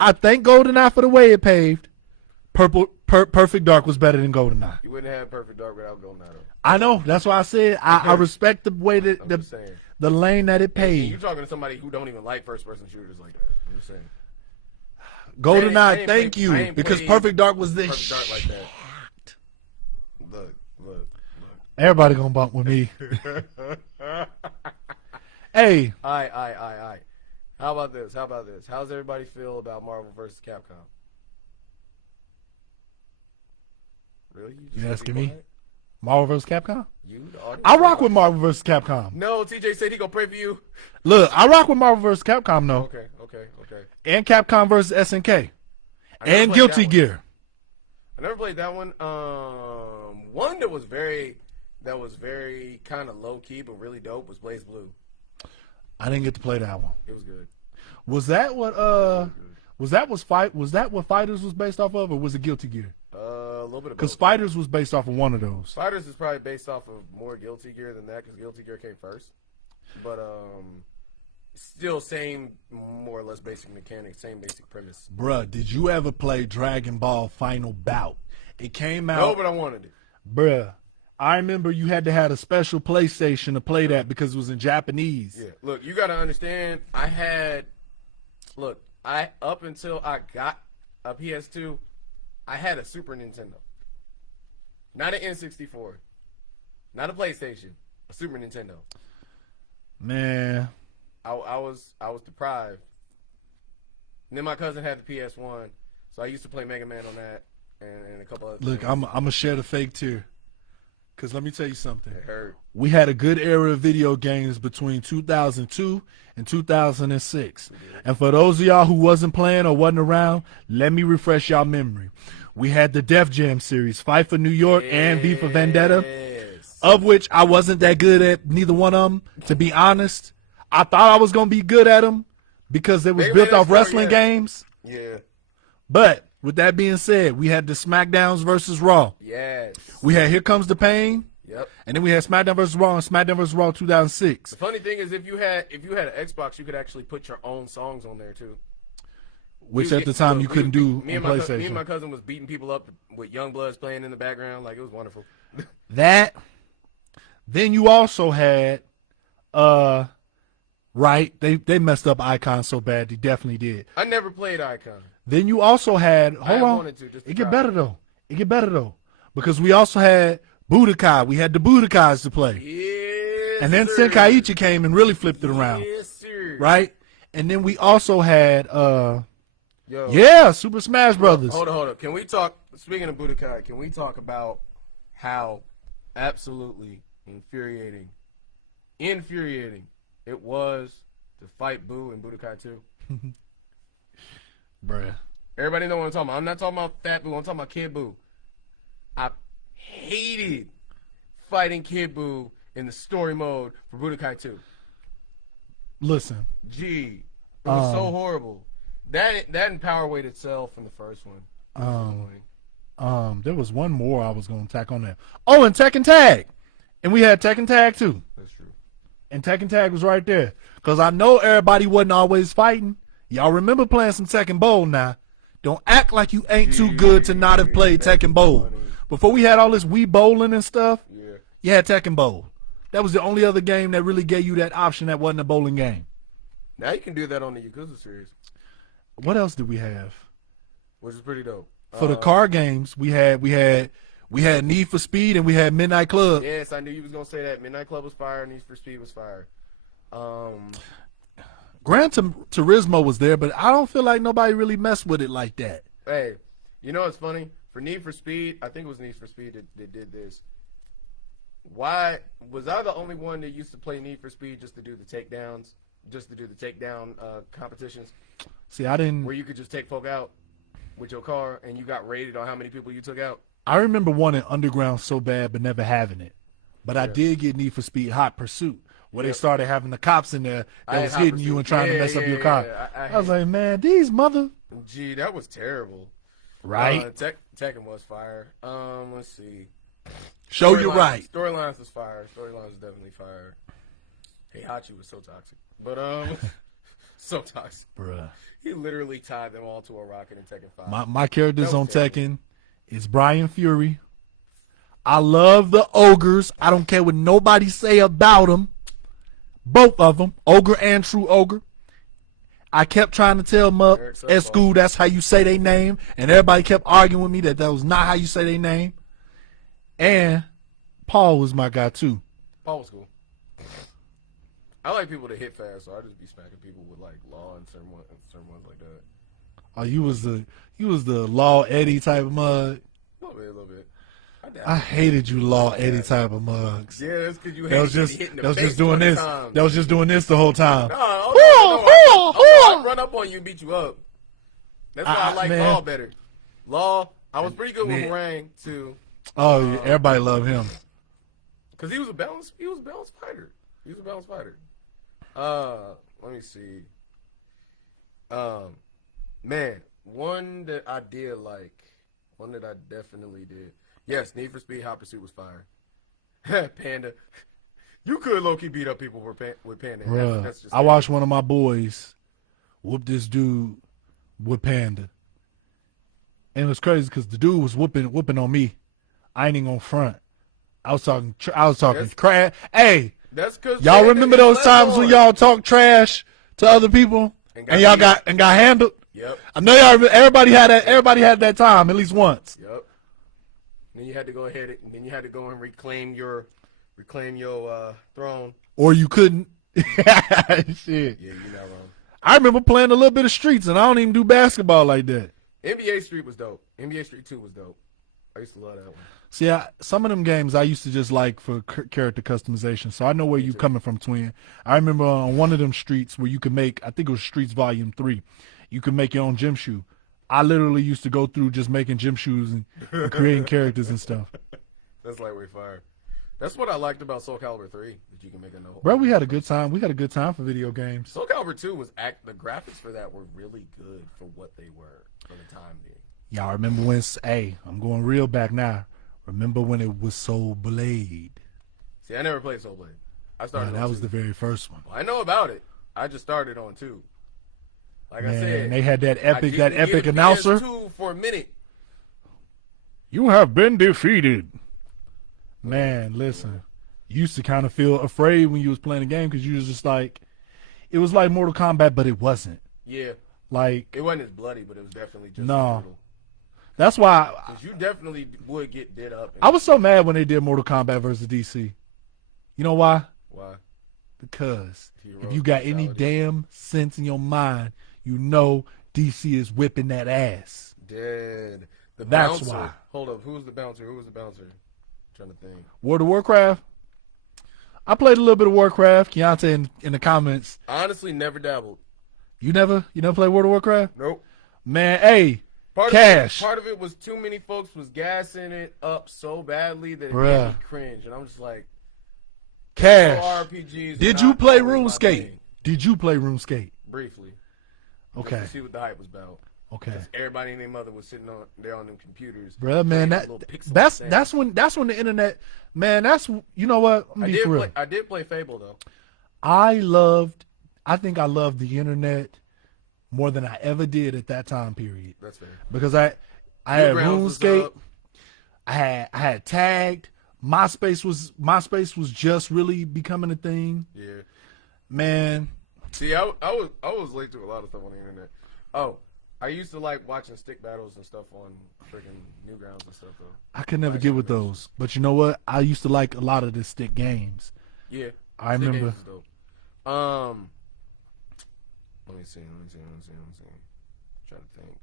I thank GoldenEye for the way it paved. Perfect Dark was better than GoldenEye. You wouldn't have Perfect Dark without GoldenEye, though. I know. That's why I said I respect the way that the lane that it paved. You're talking to somebody who don't even like first-person shooters like that. I'm just saying. GoldenEye, thank you. Because Perfect Dark was the Perfect Dark like that. Look. Everybody gonna bump with me. Hey. All right. How about this? How's everybody feel about Marvel vs. Capcom? Really? You asking me? Marvel vs. Capcom? You, the audience? I rock with Marvel vs. Capcom. No, TJ said he gonna pray for you. Look, I rock with Marvel vs. Capcom though. Okay. And Capcom vs. SNK. And Guilty Gear. I never played that one. One that was very kind of low key but really dope was Blaze Blue. I didn't get to play that one. It was good. Was that what Fighters was based off of, or was it Guilty Gear? A little bit of both. Because Fighters was based off of one of those. Fighters is probably based off of more Guilty Gear than that because Guilty Gear came first. But still same more or less basic mechanics, same basic premise. Bruh, did you ever play Dragon Ball Final Bout? It came out. No, but I wanted it. Bruh, I remember you had to have a special PlayStation to play that because it was in Japanese. Yeah, look, you got to understand, up until I got a PS2, I had a Super Nintendo. Not an N64. Not a PlayStation. A Super Nintendo. Man. I was deprived. And then my cousin had the PS1, so I used to play Mega Man on that and a couple other Look, things. I'm going to share the fake tear. Because let me tell you something. It hurt. We had a good era of video games between 2002 and 2006. And for those of y'all who wasn't playing or wasn't around, let me refresh y'all memory. We had the Def Jam series, Fight for New York and V for Vendetta, of which I wasn't that good at neither one of them, to be honest. I thought I was going to be good at them because they was built off wrestling games. Yeah. But with that being said, we had the SmackDowns versus Raw. Yes. We had Here Comes the Pain. Yep. And then we had SmackDown vs. Raw and SmackDown vs. Raw 2006. The funny thing is, if you had an Xbox, you could actually put your own songs on there too. Which at the time you couldn't do on PlayStation. Me and my cousin was beating people up with Young Bloods playing in the background. Like, it was wonderful. That. Then you also had, right? They messed up Icon so bad. They definitely did. I never played Icon. Then you also had, hold on. Wanted to, just to It get better though. Because we also had Budokai. We had the Budokais to play. Yes, and then sir. Senkaiichi came and really flipped it around. Yes, sir. Right? And then we also had Yo. Super Smash Brothers. Hold on. Can we talk, speaking of Budokai, can we talk about how absolutely infuriating it was to fight Boo in Budokai 2? Bruh. Everybody know what I'm talking about. I'm not talking about Fat Boo. I'm talking about Kid Boo. I hated fighting Kid Boo in the story mode for Budokai 2. Listen. Gee. It was so horrible. That in Power Weight itself in the first one. There was one more I was going to tack on there. Oh, and Tekken Tag. And we had Tekken Tag too. That's true. And Tekken Tag was right there. Because I know everybody wasn't always fighting. Y'all remember playing some Tekken Bowl now. Don't act like you ain't too good to not have played Tekken Bowl. Funny. Before we had all this Wii bowling and stuff, Yeah. you had Tekken Bowl. That was the only other game that really gave you that option that wasn't a bowling game. Now you can do that on the Yakuza series, What else did we have? which is pretty dope. For the car games, we had Need for Speed and we had Midnight Club. Yes, I knew you was gonna say that. Midnight Club was fire. Need for Speed was fire. Gran Turismo was there, but I don't feel like nobody really messed with it like that. Hey, you know what's funny? For Need for Speed, I think it was Need for Speed that did this. Why was I the only one that used to play Need for Speed just to do the takedowns, just to do the takedown competitions? See, I didn't. Where you could just take folk out with your car and you got rated on how many people you took out. I remember wanting Underground so bad, but never having it. But I did get Need for Speed Hot Pursuit, where they started having the cops in there that was hitting you and trying to mess up your car. I was like, man, these mother. Gee, that was terrible. Right. Tekken was fire. Let's see. Show you right. Storylines was fire. Storylines was definitely fire. Heihachi was so toxic. But, so toxic. Bruh. He literally tied them all to a rocket in Tekken 5. My characters on Tekken is Brian Fury. I love the ogres. I don't care what nobody say about them. Both of them, ogre and true ogre. I kept trying to tell them up at school that's how you say their name, and everybody kept arguing with me that was not how you say their name. And Paul was my guy too. Paul was cool. I like people that hit fast, so I just be smacking people with like Law and certain ones like that. Oh, you was the Law Eddie type of mug. A little bit. I hated you, Law Eddie type of mugs. Yeah, that's because you That was just doing this. Times. That was just doing this the whole time. No, I run up on you, beat you up. That's why I like Law better. Law, I was pretty good with Rang too. Oh, yeah, everybody loved him. Cause he was a balanced fighter. Let me see. Man, one that I did like, one that I definitely did. Yes, Need for Speed Hot Pursuit was fire. Panda. You could low-key beat up people with Panda. Bruh, That's just I watched one of my boys whoop this dude with Panda. And it was crazy because the dude was whooping on me. I ain't even gonna front. I was talking trash. Hey, that's because y'all remember those times when y'all talk trash to other people and y'all got handled? Yep. I know y'all remember, everybody had that time at least once. Yep. Then you had to go ahead and reclaim your throne. Or you couldn't. Shit. Yeah, you're not wrong. I remember playing a little bit of Streets, and I don't even do basketball like that. NBA Street was dope. NBA Street 2 was dope. I used to love that one. See, some of them games I used to just like for character customization, so I know where you're coming from, Twin. I remember on one of them Streets where you could make, I think it was Streets Volume 3, you could make your own gym shoe. I literally used to go through just making gym shoes and creating characters and stuff. That's lightweight fire. That's what I liked about Soul Calibur 3, that you can make a no. Bro, we had a good time. We had a good time for video games. Soul Calibur 2 was the graphics for that were really good for what they were for the time being. Y'all remember when, hey, I'm going real back now. Remember when it was Soul Blade? See, I never played Soul Blade. I started. That was the very first one. Well, I know about it. I just started on 2. Like I said, they had that epic announcer. PS2 for a minute. You have been defeated. Man, listen. You used to kind of feel afraid when you was playing the game because you was just like, it was like Mortal Kombat, but it wasn't. Yeah. Like it wasn't as bloody, but it was definitely just brutal. That's why. Because you definitely would get did up. I was so mad when they did Mortal Kombat versus DC. You know why? Why? Because if you got any damn sense in your mind, you know DC is whipping that ass. Dead. That's why. Hold up. Who was the bouncer? I'm trying to think. World of Warcraft? I played a little bit of Warcraft. Keontae in the comments. Honestly, never dabbled. You never played World of Warcraft? Nope. Man, hey, part of it was too many folks was gassing it up so badly that it made me cringe. And I'm just like, Cash. RPGs. Did you play RuneScape? Did you play RuneScape? Briefly. Okay. To see what the hype was about. Okay. Everybody and their mother was sitting on them computers. Bruh, man, that's when the internet, man, that's, you know what? I did play Fable though. I think I loved the internet more than I ever did at that time period. That's fair. Because I had Newgrounds was RuneScape, up. I had tagged. MySpace was just really becoming a thing. Yeah. Man, See, I was late to a lot of stuff on the internet. Oh, I used to like watching stick battles and stuff on freaking Newgrounds and stuff though. I could never Nice get with animation. those. But you know what? I used to like a lot of the stick games. Yeah. I Stick remember. games is dope. Let me see. Trying to think.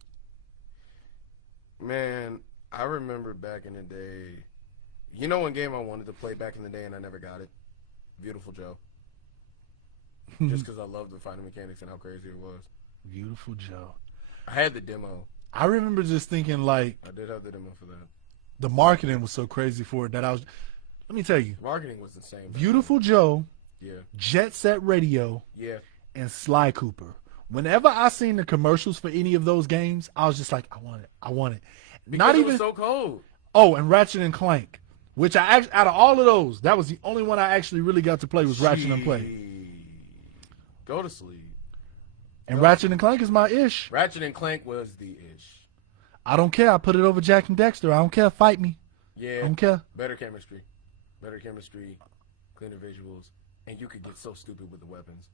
Man, I remember back in the day. You know one game I wanted to play back in the day and I never got it? Beautiful Joe. Just because I loved the fighting mechanics and how crazy it was. Beautiful Joe. I had the demo. I remember just thinking like I did have the demo for that. the marketing was so crazy for it that I was. Let me tell you, The marketing was insane. Beautiful Joe, Yeah. Jet Set Radio, Yeah. and Sly Cooper. Whenever I seen the commercials for any of those games, I was just like, I want it. I want it. Because Not it even. was so cold. Oh, and Ratchet and Clank, which out of all of those, that was the only one I actually really got to play was Ratchet and Clank. Go to sleep. And Ratchet and Clank is my ish. Ratchet and Clank was the ish. I don't care. I put it over Jack and Dexter. I don't care. Fight me. Yeah. I don't care. Better chemistry, cleaner visuals, and you could get so stupid with the weapons.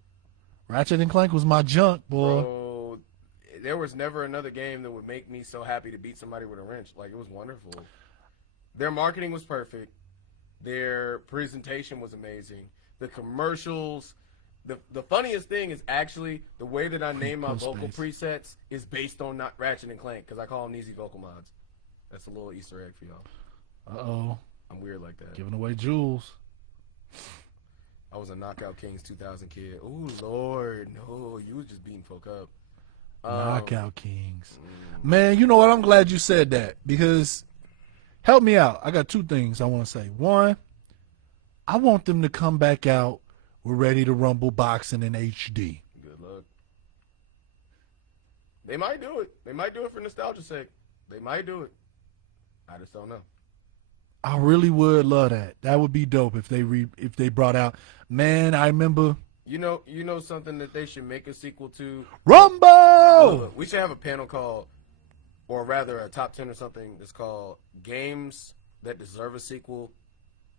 Ratchet and Clank was my junk, boy. Bro, there was never another game that would make me so happy to beat somebody with a wrench. Like, it was wonderful. Their marketing was perfect. Their presentation was amazing. The commercials. The funniest thing is actually the way that I name my vocal presets is based on not Ratchet and Clank because I call them Easy Vocal Mods. That's a little Easter egg for y'all. Uh-oh. I'm weird like that. Giving away jewels. I was a Knockout Kings 2000 kid. Ooh, Lord. No, you was just beating folk up. Knockout Kings. Man, you know what? I'm glad you said that because help me out. I got two things I want to say. One, I want them to come back out with Ready to Rumble boxing in HD. Good luck. They might do it. They might do it for nostalgia's sake. They might do it. I just don't know. I really would love that. That would be dope if they brought out. Man, I remember. You know something that they should make a sequel to? Rumble! Look, we should have a panel called, or rather a top 10 or something that's called games that deserve a sequel,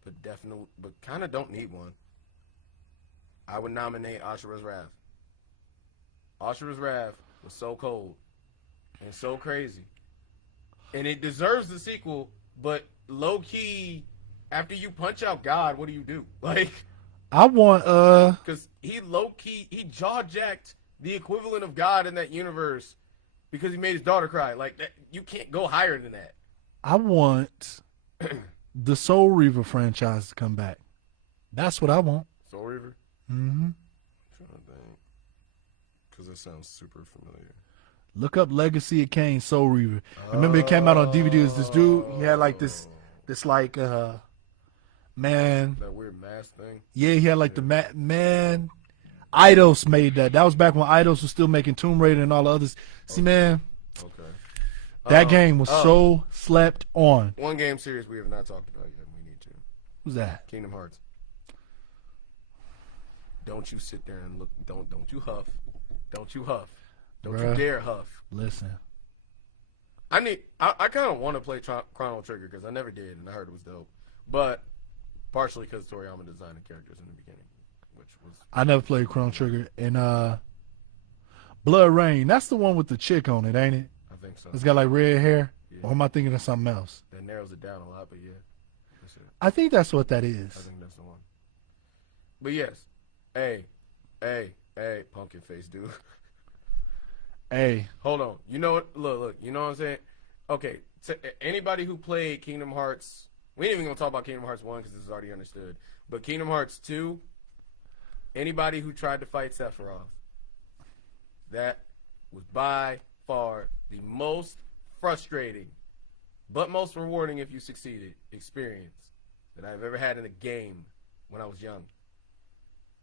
but kind of don't need one. I would nominate Ashura's Wrath. Ashura's Wrath was so cold and so crazy. And it deserves the sequel, but low key, after you punch out God, what do you do? Like, I want because he low key he jaw jacked the equivalent of God in that universe because he made his daughter cry. Like that, you can't go higher than that. I want the Soul Reaver franchise to come back. That's what I want. Soul Reaver. Mm-hmm. Trying to think, because it sounds super familiar. Look up Legacy of Kain Soul Reaver. Remember it came out on DVD. It was this dude. He had like this like man. That weird mask thing. Yeah, he had like the man. Eidos made that. That was back when Eidos was still making Tomb Raider and all the others. See, man, Okay. that game was so slept on. One game series we have not talked about yet. We need to. Who's that? Kingdom Hearts. Don't you sit there and look. Don't you huff. Don't you huff. Don't Bruh. you dare huff. Listen, I kind of want to play Chrono Trigger because I never did and I heard it was dope. But partially because Toriyama designed the characters in the beginning, which was I never played Chrono Trigger. And Blood Rain. That's the one with the chick on it, ain't it? I think so. It's got like red hair. Yeah. Or am I thinking of something else? That narrows it down a lot, but yeah, that's it. I think that's what that is. I think that's the one. But yes, hey, pumpkin face dude. Hey, Hold on. You know what? Look. You know what I'm saying? Okay. Anybody who played Kingdom Hearts, we ain't even gonna talk about Kingdom Hearts 1 because this is already understood. But Kingdom Hearts 2, anybody who tried to fight Sephiroth, that was by far the most frustrating, but most rewarding if you succeeded, experience that I've ever had in a game when I was young.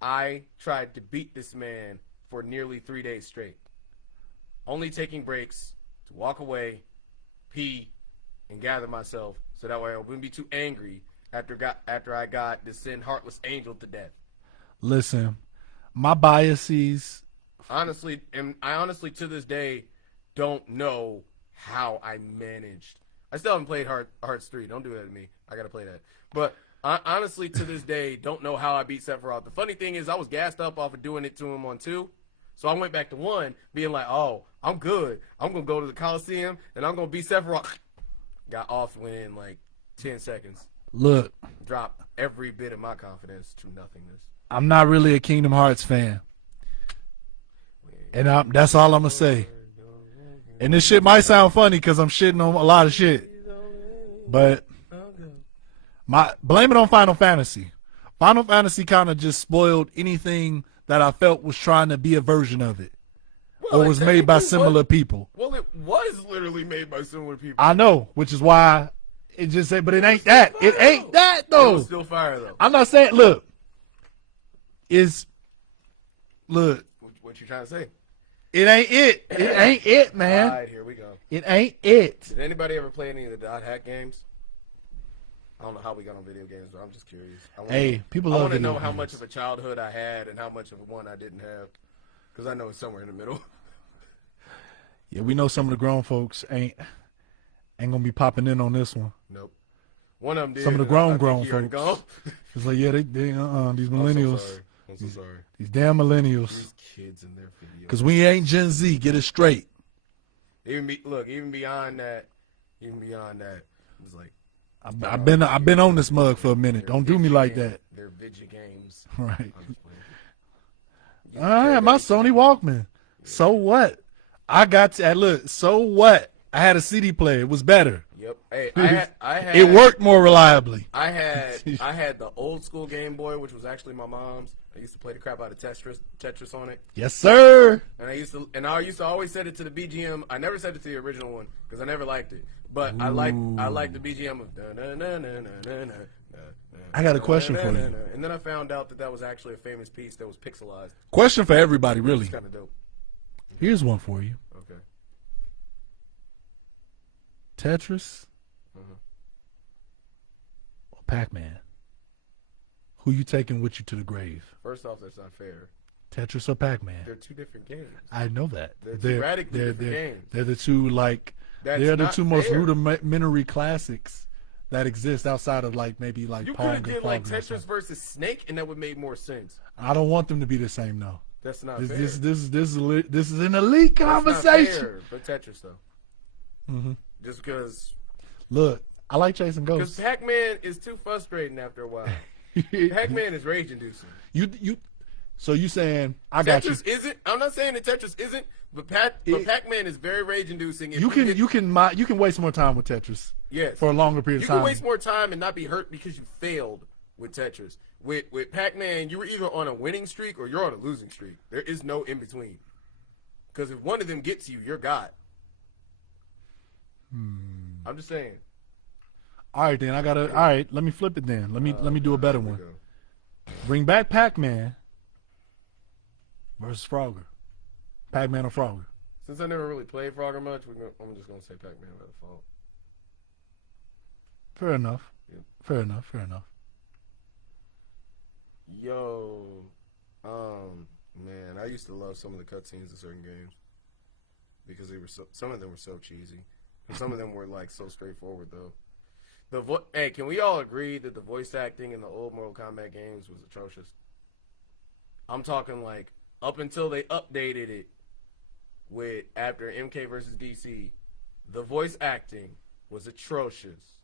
I tried to beat this man for nearly 3 days straight. Only taking breaks to walk away, pee, and gather myself so that way I wouldn't be too angry after I got the sin heartless angel to death. listen, my biases. Honestly, and I honestly to this day don't know how I managed. I still haven't played Hearts 3. Don't do that to me. I gotta play that. But I honestly to this day don't know how I beat Sephiroth. The funny thing is I was gassed up off of doing it to him on 2. So I went back to 1, being like, oh, I'm good. I'm gonna go to the Coliseum and I'm gonna beat Sephiroth. Got off within like 10 seconds. Look, Dropped every bit of my confidence to nothingness. I'm not really a Kingdom Hearts fan. And that's all I'm going to say. And this shit might sound funny because I'm shitting on a lot of shit. But blame it on Final Fantasy. Final Fantasy kind of just spoiled anything that I felt was trying to be a version of it. Well, or was made by similar people. Well, it was literally made by similar people. I know, which is why it just said, but it ain't that. It ain't that, though. It was still fire, though. I'm not saying, look. What you trying to say? It ain't it. It ain't it, man. All right, here we go. It ain't it. Did anybody ever play any of the dot hack games? I don't know how we got on video games, but I'm just curious. People love I want to video know how games. much of a childhood I had and how much of one I didn't have. Because I know it's somewhere in the middle. Yeah, we know some of the grown folks ain't gonna be popping in on this one. Nope. One of them did. Some of the grown folks. Gone. It's like, yeah, they these millennials. I'm so sorry. These damn millennials. These kids and their videos. Because we ain't Gen Z. Get it straight. Even beyond that, it's like I've been on this mug for a minute. Don't do me like that. They're video games. Right. You I had my Sony Walkman. Yeah. So what? I got to look. So what? I had a CD player. It was better. Yep. Hey, I had. It worked more reliably. I had the old school Game Boy, which was actually my mom's. I used to play the crap out of Tetris on it. Yes, sir. And I used to always set it to the BGM. I never set it to the original one because I never liked it. But I liked the BGM of. I got a question for you. And then I found out that was actually a famous piece that was pixelized. Question for everybody, really. It's kind of dope. Here's one for you. Okay. Tetris or Pac-Man? Who you taking with you to the grave? First off, that's not fair. Tetris or Pac-Man? They're two different games. I know that. They're radically different games. They're the two they're the two most rudimentary classics that exist outside of maybe Pong. You could have did Tetris versus Snake, and that would make more sense. I don't want them to be the same though. That's not fair. This is an elite conversation. That's not fair, but Tetris though. Mm-hmm. Just because. Look, I like chasing ghosts. Because Pac-Man is too frustrating after a while. Pac-Man is rage-inducing. So you saying got you? Tetris isn't. I'm not saying that Tetris isn't, but Pac-Man is very rage-inducing. You can waste more time with Tetris. Yes. For a longer period of time. You can waste more time and not be hurt because you failed with Tetris. With Pac-Man, you were either on a winning streak or you're on a losing streak. There is no in between. Because if one of them gets you, you're God. I'm just saying. All right, then all right, let me flip it then. Let me do a better one. Bring back Pac-Man versus Frogger. Pac-Man or Frogger? Since I never really played Frogger much, I'm just going to say Pac-Man by default. Fair enough. Yeah. Fair enough. Yo, man, I used to love some of the cutscenes in certain games because some of them were so cheesy, and some of them were so straightforward though. Hey, can we all agree that the voice acting in the old Mortal Kombat games was atrocious? I'm talking up until they updated it after MK versus DC, the voice acting was atrocious,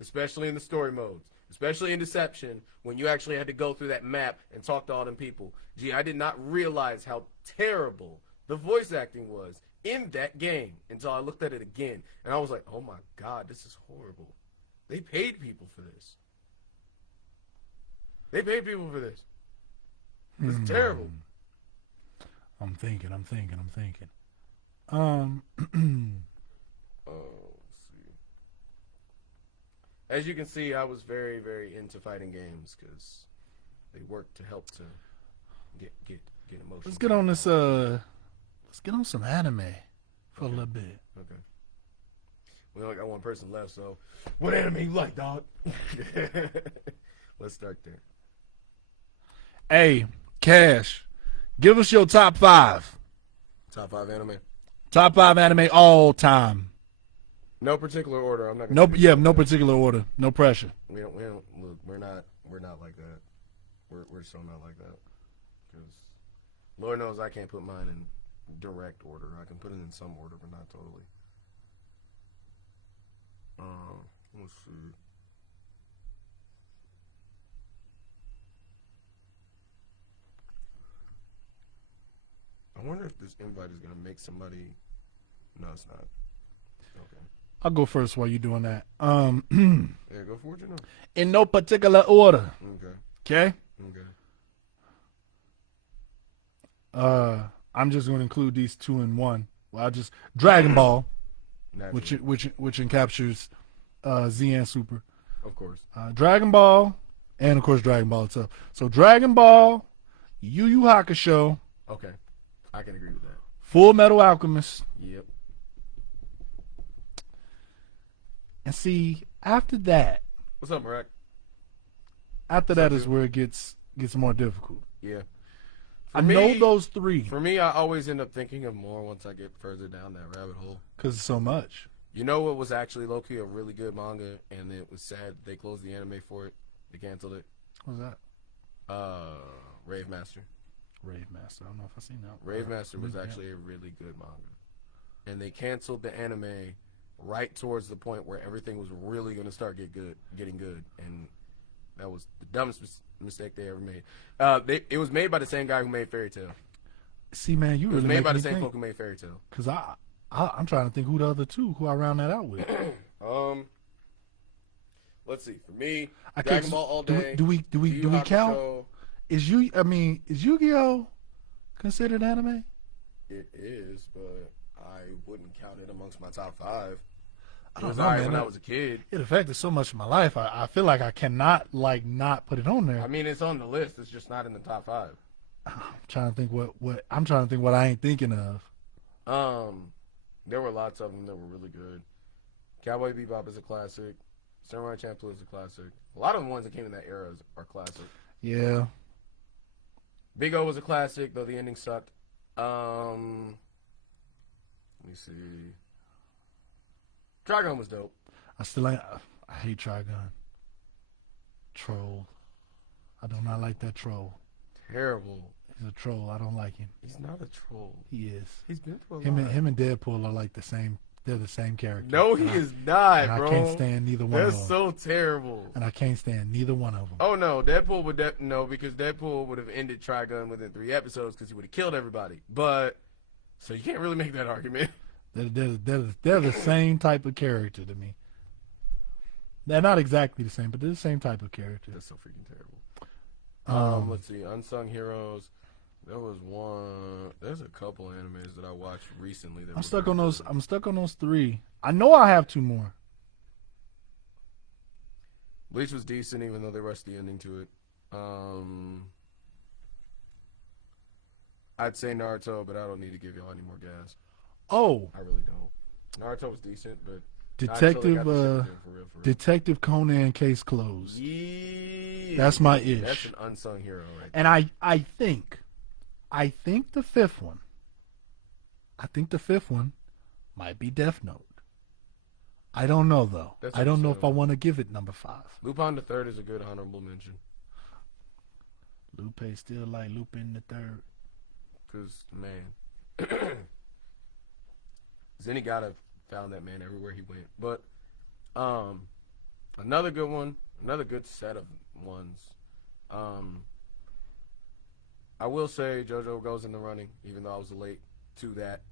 especially in the story modes. Especially in Deception, when you actually had to go through that map and talk to all them people. Gee, I did not realize how terrible the voice acting was in that game until I looked at it again. And I was like, oh my God, this is horrible. They paid people for this. This is terrible. I'm thinking. As you can see, I was very, very into fighting games because they work to help to get emotional. Let's get on this. Let's get on some anime for a little bit. Okay. We only got one person left, so what anime you like, dog? Let's start there. Hey, Cash, give us your top 5. Top 5 anime. Top 5 anime all time. No particular order. I'm not gonna No, say yeah, something. no particular order. No pressure. We don't look. We're not like that. We're so not like that. Because Lord knows I can't put mine in direct order. I can put it in some order, but not totally. Let's see. I wonder if this invite is gonna make somebody. No, it's not. Okay. I'll go first while you're doing that. Yeah, go for it. You know. In no particular order. Okay. Okay. Okay. I'm just going to include these 2 in one. Well, I just Dragon Ball, Naturally. which encaptures Z and Super. Of course. Dragon Ball, and of course Dragon Ball itself. So Dragon Ball, Yu Yu Hakusho, Okay. I can agree with that. Full Metal Alchemist, Yep. and see after that, What's up, Marek? after that is where it gets more difficult. Yeah. I know those 3 For me, I always end up thinking of more once I get further down that rabbit hole. because it's so much. You know what was actually low-key a really good manga, and it was sad they closed the anime for it. They canceled it. What was that? Rave Master. Rave Master. I don't know if I've seen that. Rave Master was actually a really good manga. And they canceled the anime right towards the point where everything was really going to start getting good. And that was the dumbest mistake they ever made. It was made by the same guy who made Fairy Tail. See, man, you It was really made by the me same think. folk who made Fairy Tail. Because I'm trying to think who the other 2, who I round that out with. Let's see. For me, I Dragon can't- Ball all day. Do we Yu Yu count? Hakusho. Is Yu-Gi-Oh considered anime? It is, but I wouldn't count it amongst my top 5. I It don't was know, alright man. when I was a kid. It affected so much of my life. I feel like I cannot not put it on there. I mean, it's on the list. It's just not in the top 5. I'm trying to think what I ain't thinking of. There were lots of them that were really good. Cowboy Bebop is a classic. Samurai Champloo is a classic. A lot of the ones that came in that era are classic. Yeah. Big O was a classic, though the ending sucked. Let me see. Trigun was dope. I hate Trigun. Troll. I do not like that troll. Terrible. He's a troll. I don't like him. He's not a troll. He is. He's been through a Him lot. and Deadpool are like the same. They're the same character. No, he is not, and bro. I can't stand neither one of That's them. so terrible. And I can't stand neither one of them. Oh no, Deadpool would no, because Deadpool would have ended Trigun within 3 episodes because he would have killed everybody. But so you can't really make that argument. They're the same type of character to me. They're not exactly the same, but they're the same type of character. That's so freaking terrible. Let's see, Unsung Heroes. There was one. There's a couple animes that I watched recently. That I'm stuck on those 3. I know I have 2 more. Bleach was decent, even though they rushed the ending to it. I'd say Naruto, but I don't need to give y'all any more gas. Oh, I really don't. Naruto was decent, but Detective Conan case closed. Yeah, That's my ish. That's an unsung hero, right? And I think the 5th one. I think the 5th one might be Death Note. I don't know though. That's I don't know if I understandable. want to give it number 5. Lupin the Third is a good honorable mention Lupe still like Lupin the Third. because man, Zenigata found that man everywhere he went. But another good one, another good set of ones. I will say JoJo goes in the running, even though I was late to that.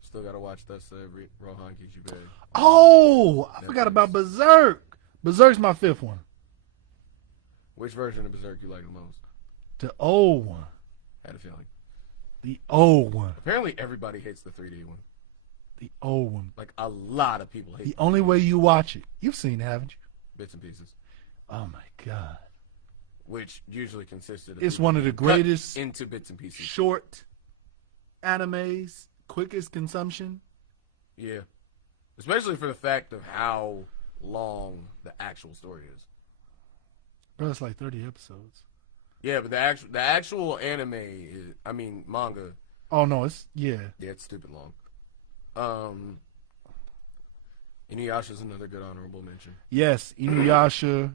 Still gotta watch that every Rohan Kichibei. Oh, I forgot about Berserk. Berserk's my 5th one. Which version of Berserk you like the most? The old one. Had a feeling. The old one. Apparently everybody hates the 3D one. The old one. Like a lot of people hate The it. only way you watch it. You've seen it, haven't you? Bits and pieces. Oh my God. Which usually consisted of It's people one of the cut greatest into bits and pieces. short animes, quickest consumption. Yeah. Especially for the fact of how long the actual story is. Bro, it's like 30 episodes. Yeah, but the actual anime is, I mean, manga. Oh no, it's Yeah, it's stupid long. Inuyasha's another good honorable mention. yes, Inuyasha,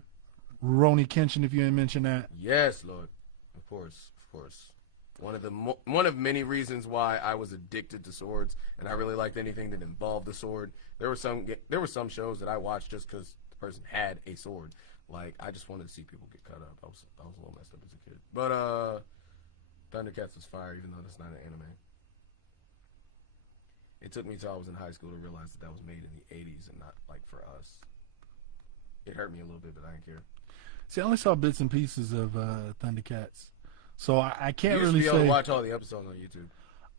Rurouni Kenshin. If you didn't mention that, Yes, Lord. Of course, of course. One of many reasons why I was addicted to swords, and I really liked anything that involved the sword. There were some shows that I watched just because the person had a sword. Like I just wanted to see people get cut up. I was a little messed up as a kid. But Thundercats was fire, even though that's not an anime. It took me till I was in high school to realize that was made in the 80s and not like for us. It hurt me a little bit, but I didn't care. see, I only saw bits and pieces of Thundercats, so I can't You used really to be able say. to watch all the episodes on YouTube.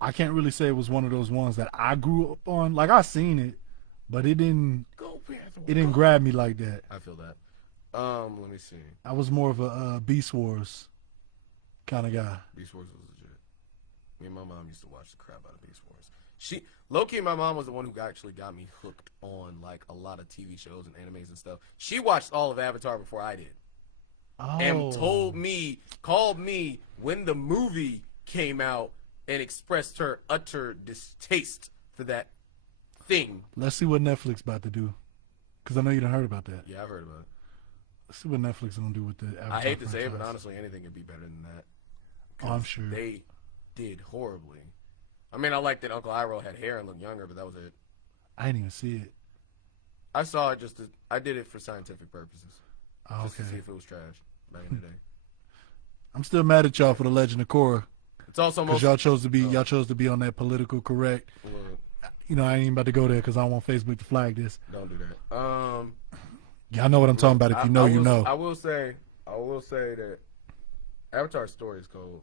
I can't really say it was one of those ones that I grew up on. Like I seen it, but it didn't. Go Panther. It didn't grab me like that. I feel that. Let me see. I was more of a Beast Wars kind of guy. Beast Wars was legit. Me and my mom used to watch the crap out of Beast Wars. Low-key, my mom was the one who actually got me hooked on like a lot of TV shows and animes and stuff. She watched all of Avatar before I did. Oh. And called me when the movie came out and expressed her utter distaste for that thing. Let's see what Netflix about to do, because I know you done heard about that. Yeah, I've heard about it. Let's see what Netflix is gonna do with the Avatar I hate to say it, but franchise. honestly, anything could be better than that. Oh, I'm sure. They did horribly. I mean, I liked that Uncle Iroh had hair and looked younger, but that was it. I didn't even see it. I saw it I did it for scientific purposes. Oh, Just to see okay. if it was trash back in the day. I'm still mad at y'all for the Legend of Korra, It's also because most. y'all chose to be on that political correct. Well, You know, I ain't even about to go there because I don't want Facebook to flag this. don't do that. Y'all know what I'm talking about. If you know, you know. I will say that Avatar's story is cold.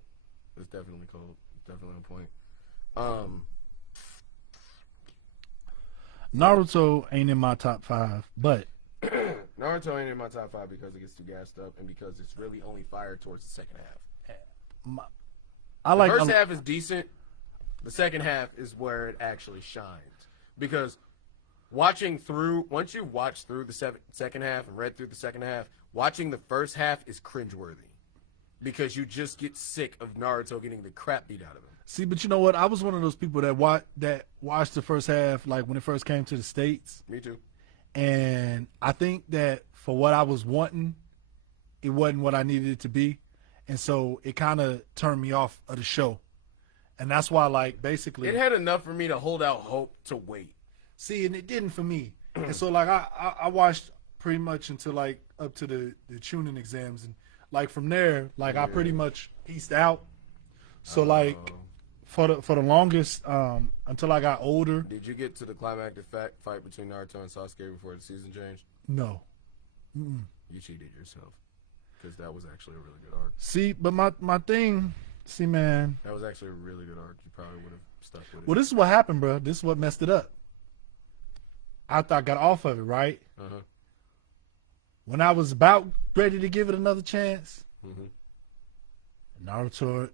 It's definitely cold. It's definitely on point. Naruto ain't in my top 5, but Naruto ain't in my top 5 because it gets too gassed up and because it's really only fired towards the second half. I like. The first half is decent. The second half is where it actually shines. Because once you watch through the second half and read through the second half, watching the first half is cringeworthy. Because you just get sick of Naruto getting the crap beat out of him. See, but you know what? I was one of those people that watched the first half, like when it first came to the States. Me too. And I think that for what I was wanting, it wasn't what I needed it to be. And so it kind of turned me off of the show. And that's why, like, basically. It had enough for me to hold out hope to wait. See, and it didn't for me. And so, like, I watched pretty much until, like, up to the tuning exams. And, like, from there, like, I pretty much pieced out. So, like, for the longest, until I got older. Did you get to the climactic fight between Naruto and Sasuke before the season changed? No. Mm-mm. You cheated yourself. Because that was actually a really good arc. See, but my thing, man. That was actually a really good arc. You probably would have stuck with it. Well, this is what happened, bro. This is what messed it up. After I got off of it, right? Uh-huh. When I was about ready to give it another chance, Mm-hmm. Naruto,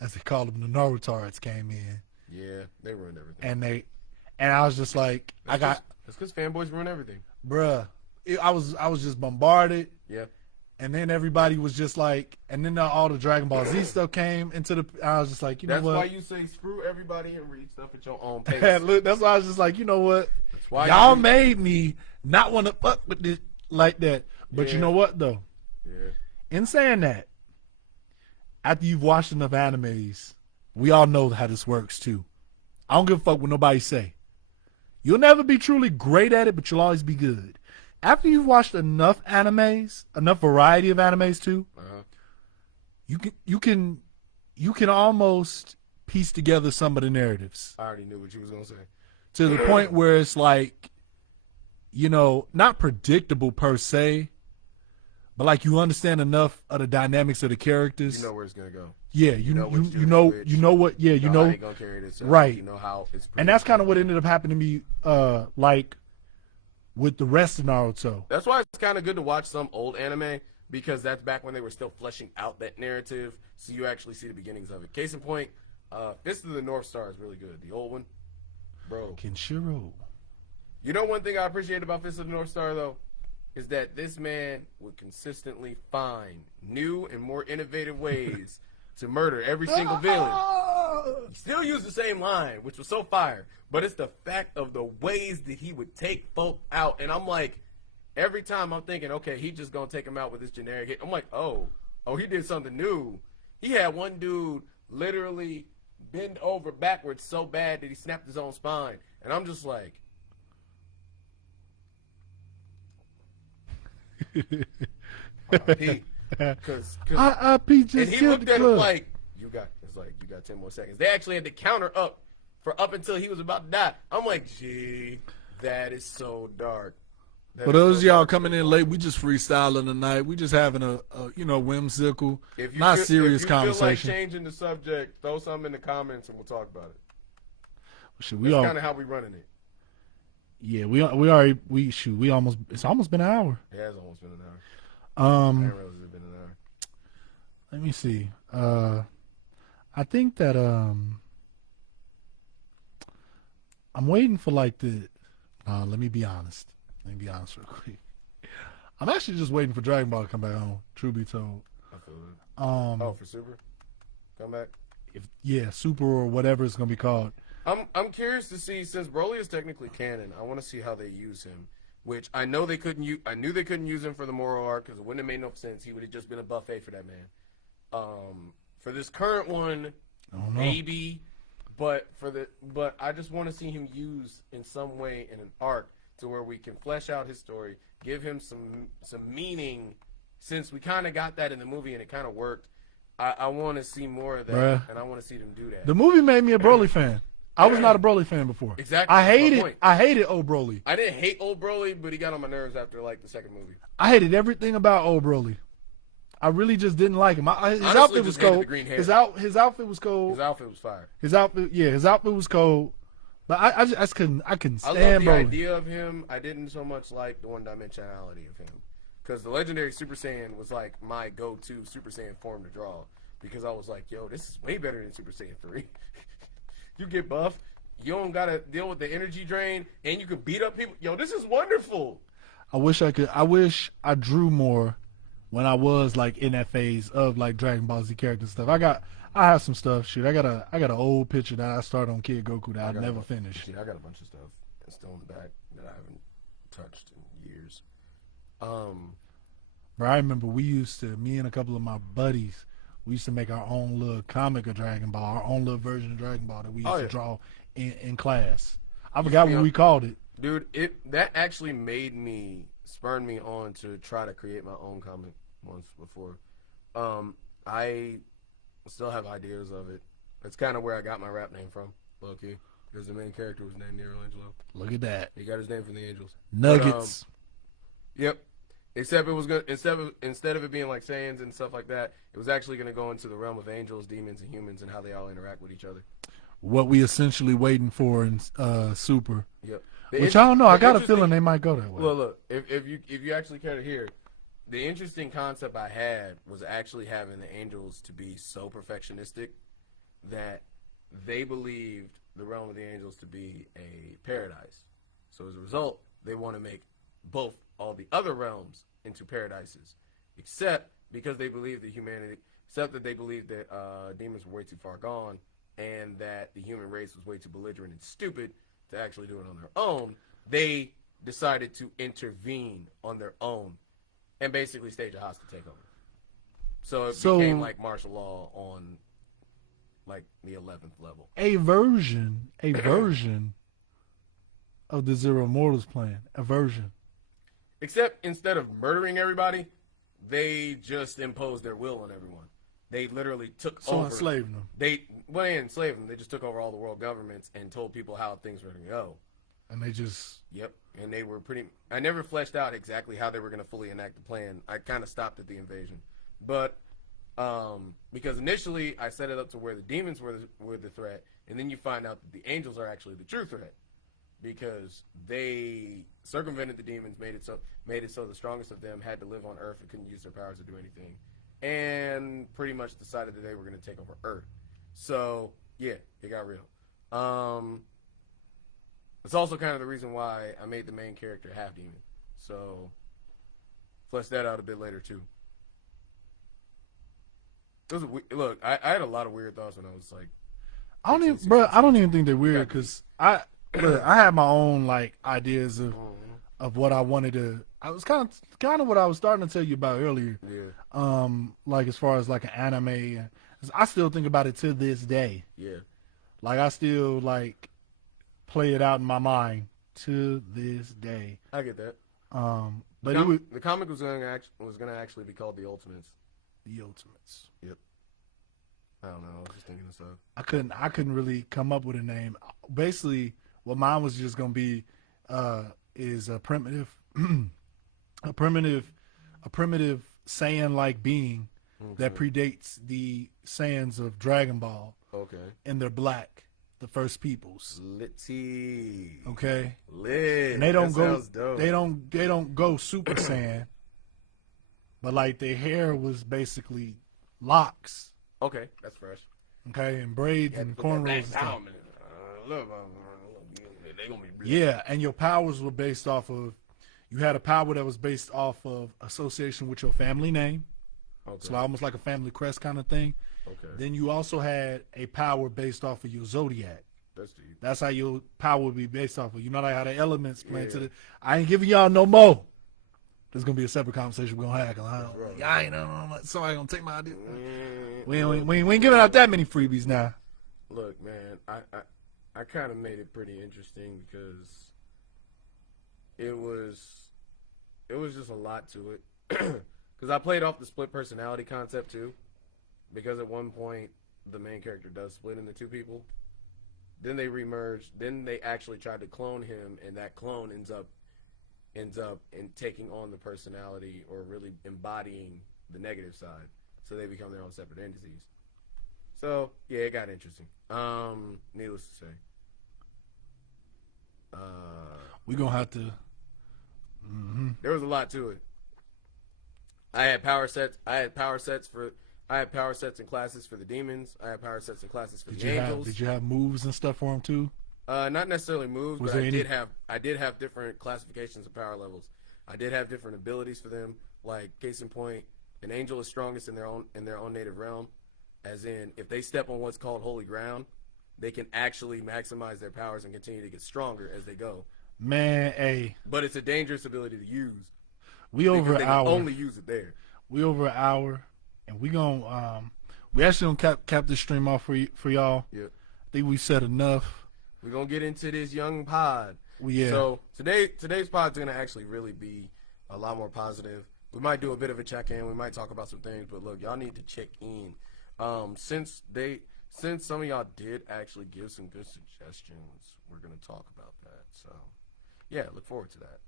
as they call them, the Narutards came in. Yeah, they ruined everything. And I was just like, That's because fanboys ruin everything. bruh, I was just bombarded. Yeah. And then everybody was just like, and then all the Dragon Ball Z stuff came into the. I was just like, you know That's what? why you say screw everybody and read stuff at your own pace. Look, that's why I was just like, you know what? That's why Y'all made me not want to fuck with this like that. But you Yeah. know what though? Yeah. In saying that, after you've watched enough animes, we all know how this works too. I don't give a fuck what nobody say. You'll never be truly great at it, but you'll always be good. After you've watched enough animes, enough variety of animes too, Uh-huh. you can almost piece together some of the narratives I already knew what you was gonna say. to the point where it's like, you know, not predictable per se, but like you understand enough of the dynamics of the characters. You know where it's gonna go. Yeah, which you know dude is which. what. Yeah, you how know, they gonna carry this out. right. You know how it's. and that's kind of what ended up happening to me. Like with the rest of Naruto. That's why it's kind of good to watch some old anime because that's back when they were still fleshing out that narrative, so you actually see the beginnings of it. Case in point, Fist of the North Star is really good. The old one, bro. Kenshiro. You know one thing I appreciate about Fist of the North Star though, is that this man would consistently find new and more innovative ways to murder every single villain. He still used the same line, which was so fire, but it's the fact of the ways that he would take folk out. And I'm like, every time I'm thinking, okay, he just gonna take him out with this generic hit. I'm like, oh, he did something new. He had one dude literally bend over backwards so bad that he snapped his own spine. And I'm just like, R.I.P. R.I.P. just And he killed looked the at him club. like, you got 10 more seconds. They actually had to counter up until he was about to die. I'm like, gee, that is so dark. For those of y'all coming in late, we just freestyling tonight. We just having a whimsical, not serious conversation. If you feel like changing the subject, throw something in the comments and we'll talk about it. Shoot, That's kind of how we running it. Yeah, it's almost been an hour. It has almost been an hour. I didn't realize it had been an hour. Let me see. I think that I'm waiting for like the. Let me be honest. Let me be honest real quick. I'm actually just waiting for Dragon Ball to come back home. True be told. I feel it. For Super, come back. Super or whatever it's gonna be called. I'm curious to see, since Broly is technically canon, I want to see how they use him. Which I know they couldn't use. I knew they couldn't use him for the Moro arc because it wouldn't have made no sense. He would have just been a buffet for that man. For this current one, maybe, but I just want to see him used in some way in an arc to where we can flesh out his story, give him some meaning. Since we kind of got that in the movie and it kind of worked, I want to see more of that, and I want to see them do that. The movie made me a Broly fan. I was not a Broly fan before. Exactly. I hated old Broly. I didn't hate old Broly, but he got on my nerves after like the second movie. I hated everything about old Broly. I really just didn't like him. His outfit was cold. His outfit was cold. His outfit was fire. His outfit was cold. But I couldn't stand Broly. I love the idea of him. I didn't so much like the one-dimensionality of him. Because the legendary Super Saiyan was like my go-to Super Saiyan form to draw. Because I was like, yo, this is way better than Super Saiyan 3. You get buff, you don't gotta deal with the energy drain, and you can beat up people. Yo, this is wonderful. I wish I drew more when I was like in that phase of like Dragon Ball Z character stuff. I have some stuff. Shoot, I got an old picture that I started on Kid Goku that I never finished. See, I got a bunch of stuff that's still in the back that I haven't touched in years. But I remember me and a couple of my buddies, we used to make our own little comic of Dragon Ball, our own little version of Dragon Ball that we used to draw in class. I forgot what we called it. Dude, that actually spurred me on to try to create my own comic once before. I still have ideas of it. That's kind of where I got my rap name from, low-key, because the main character was named Nero Angelo. Look at that. He got his name from the Angels. Nuggets. Yep. Except it was good. Instead of it being like Saiyans and stuff like that, it was actually going to go into the realm of angels, demons, and humans, and how they all interact with each other. What we essentially waiting for in Super. Yep. Which I don't know. I got a feeling they might go that way. Well, look, if you actually care to hear, the interesting concept I had was actually having the angels to be so perfectionistic that they believed the realm of the angels to be a paradise. So as a result, they want to make both all the other realms into paradises, except because they believe that they believe that demons were way too far gone, and that the human race was way too belligerent and stupid to actually do it on their own. They decided to intervene on their own and basically stage a hostile takeover. So it became like martial law on like the 11th level. A version of the Zero Mortals plan. A version. Except instead of murdering everybody, they just imposed their will on everyone. They literally took over. Enslaving them. They didn't enslave them. They just took over all the world governments and told people how things were going to go. And they just... Yep. And they were I never fleshed out exactly how they were going to fully enact the plan. I kind of stopped at the invasion. But because initially I set it up to where the demons were the threat, and then you find out that the angels are actually the true threat. Because they circumvented the demons, made it so the strongest of them had to live on Earth and couldn't use their powers to do anything, and pretty much decided that they were going to take over Earth. So yeah, it got real. It's also kind of the reason why I made the main character half demon. So flesh that out a bit later too. Look, I had a lot of weird thoughts when I was like, I don't 15, even, bro. 16, I don't even think they're weird Got because I had my own like ideas Mhm. of what I wanted to. I was kind of what I was starting to tell you about earlier. Yeah, Like as far as like an anime, I still think about it to this day. yeah. Like I still like play it out in my mind to this day. I get that. But it was The comic was going to actually be called The Ultimates. the Ultimates. Yep. I don't know. I was just thinking of stuff. I couldn't really come up with a name. Basically, what mine was just gonna be is a primitive, a primitive Saiyan like being that predates the Saiyans of Dragon Ball, Okay. and they're black, the first peoples. Litty. Okay, Lit. and they don't That go sounds dope. they don't go Super Saiyan, but like their hair was basically locks. Okay, that's fresh. Okay, and braids and cornrows and stuff. They gonna be Yeah, and your powers were based off of. You had a power that was based off of association with your family name, Okay. so almost like a family crest kind of thing. Okay. Then you also had a power based off of your zodiac. That's deep. That's how your power would be based off of. You know like how the elements play into Yeah. the. I ain't giving y'all no more. There's gonna be a separate conversation we're gonna have. 'Cause Right. I ain't know. Somebody gonna take my idea. Mm, We ain't giving out that many freebies now. Look, man, I kind of made it pretty interesting because it was just a lot to it. Because I played off the split personality concept too, because at one point the main character does split into two people. Then they remerged. Then they actually tried to clone him, and that clone ends up in taking on the personality or really embodying the negative side. So they become their own separate entities. So yeah, it got interesting. Needless to say, We gonna have to. there was a lot to it. I had power sets and classes for the demons. I had power sets and classes for the angels. Did you have moves and stuff for them too? Not necessarily moves, Was but there I did have different classifications of power levels. I did have different abilities for them. Like case in point, an angel is strongest in their own native realm. As in, if they step on what's called holy ground, they can actually maximize their powers and continue to get stronger as they go. Man, hey, But it's a dangerous ability to use. we over Because an they hour. can only use it there. We over an hour, and we gonna we actually gonna cap this stream off for y'all. Yep. I think we said enough. We're gonna get into this young pod. Yeah. So today's pod's gonna actually really be a lot more positive. We might do a bit of a check-in. We might talk about some things, but look, y'all need to check in. Since some of y'all did actually give some good suggestions, we're gonna talk about that. So yeah, look forward to that.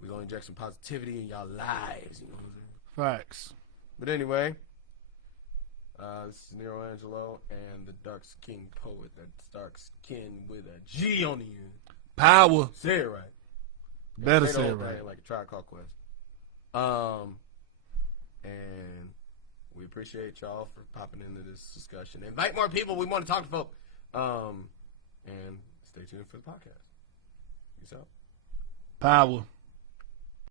We're gonna inject some positivity in y'all lives, you know what I'm saying? Facts. But anyway, this is Nero Angelo and the Dark King Poet. That's Dark Skin with a G on the end. Power. Say it right. Better Say the say it whole right. thing like a Tribe Called Quest. And we appreciate y'all for popping into this discussion. Invite more people. We want to talk to folk. And stay tuned for the podcast. Peace out. Power.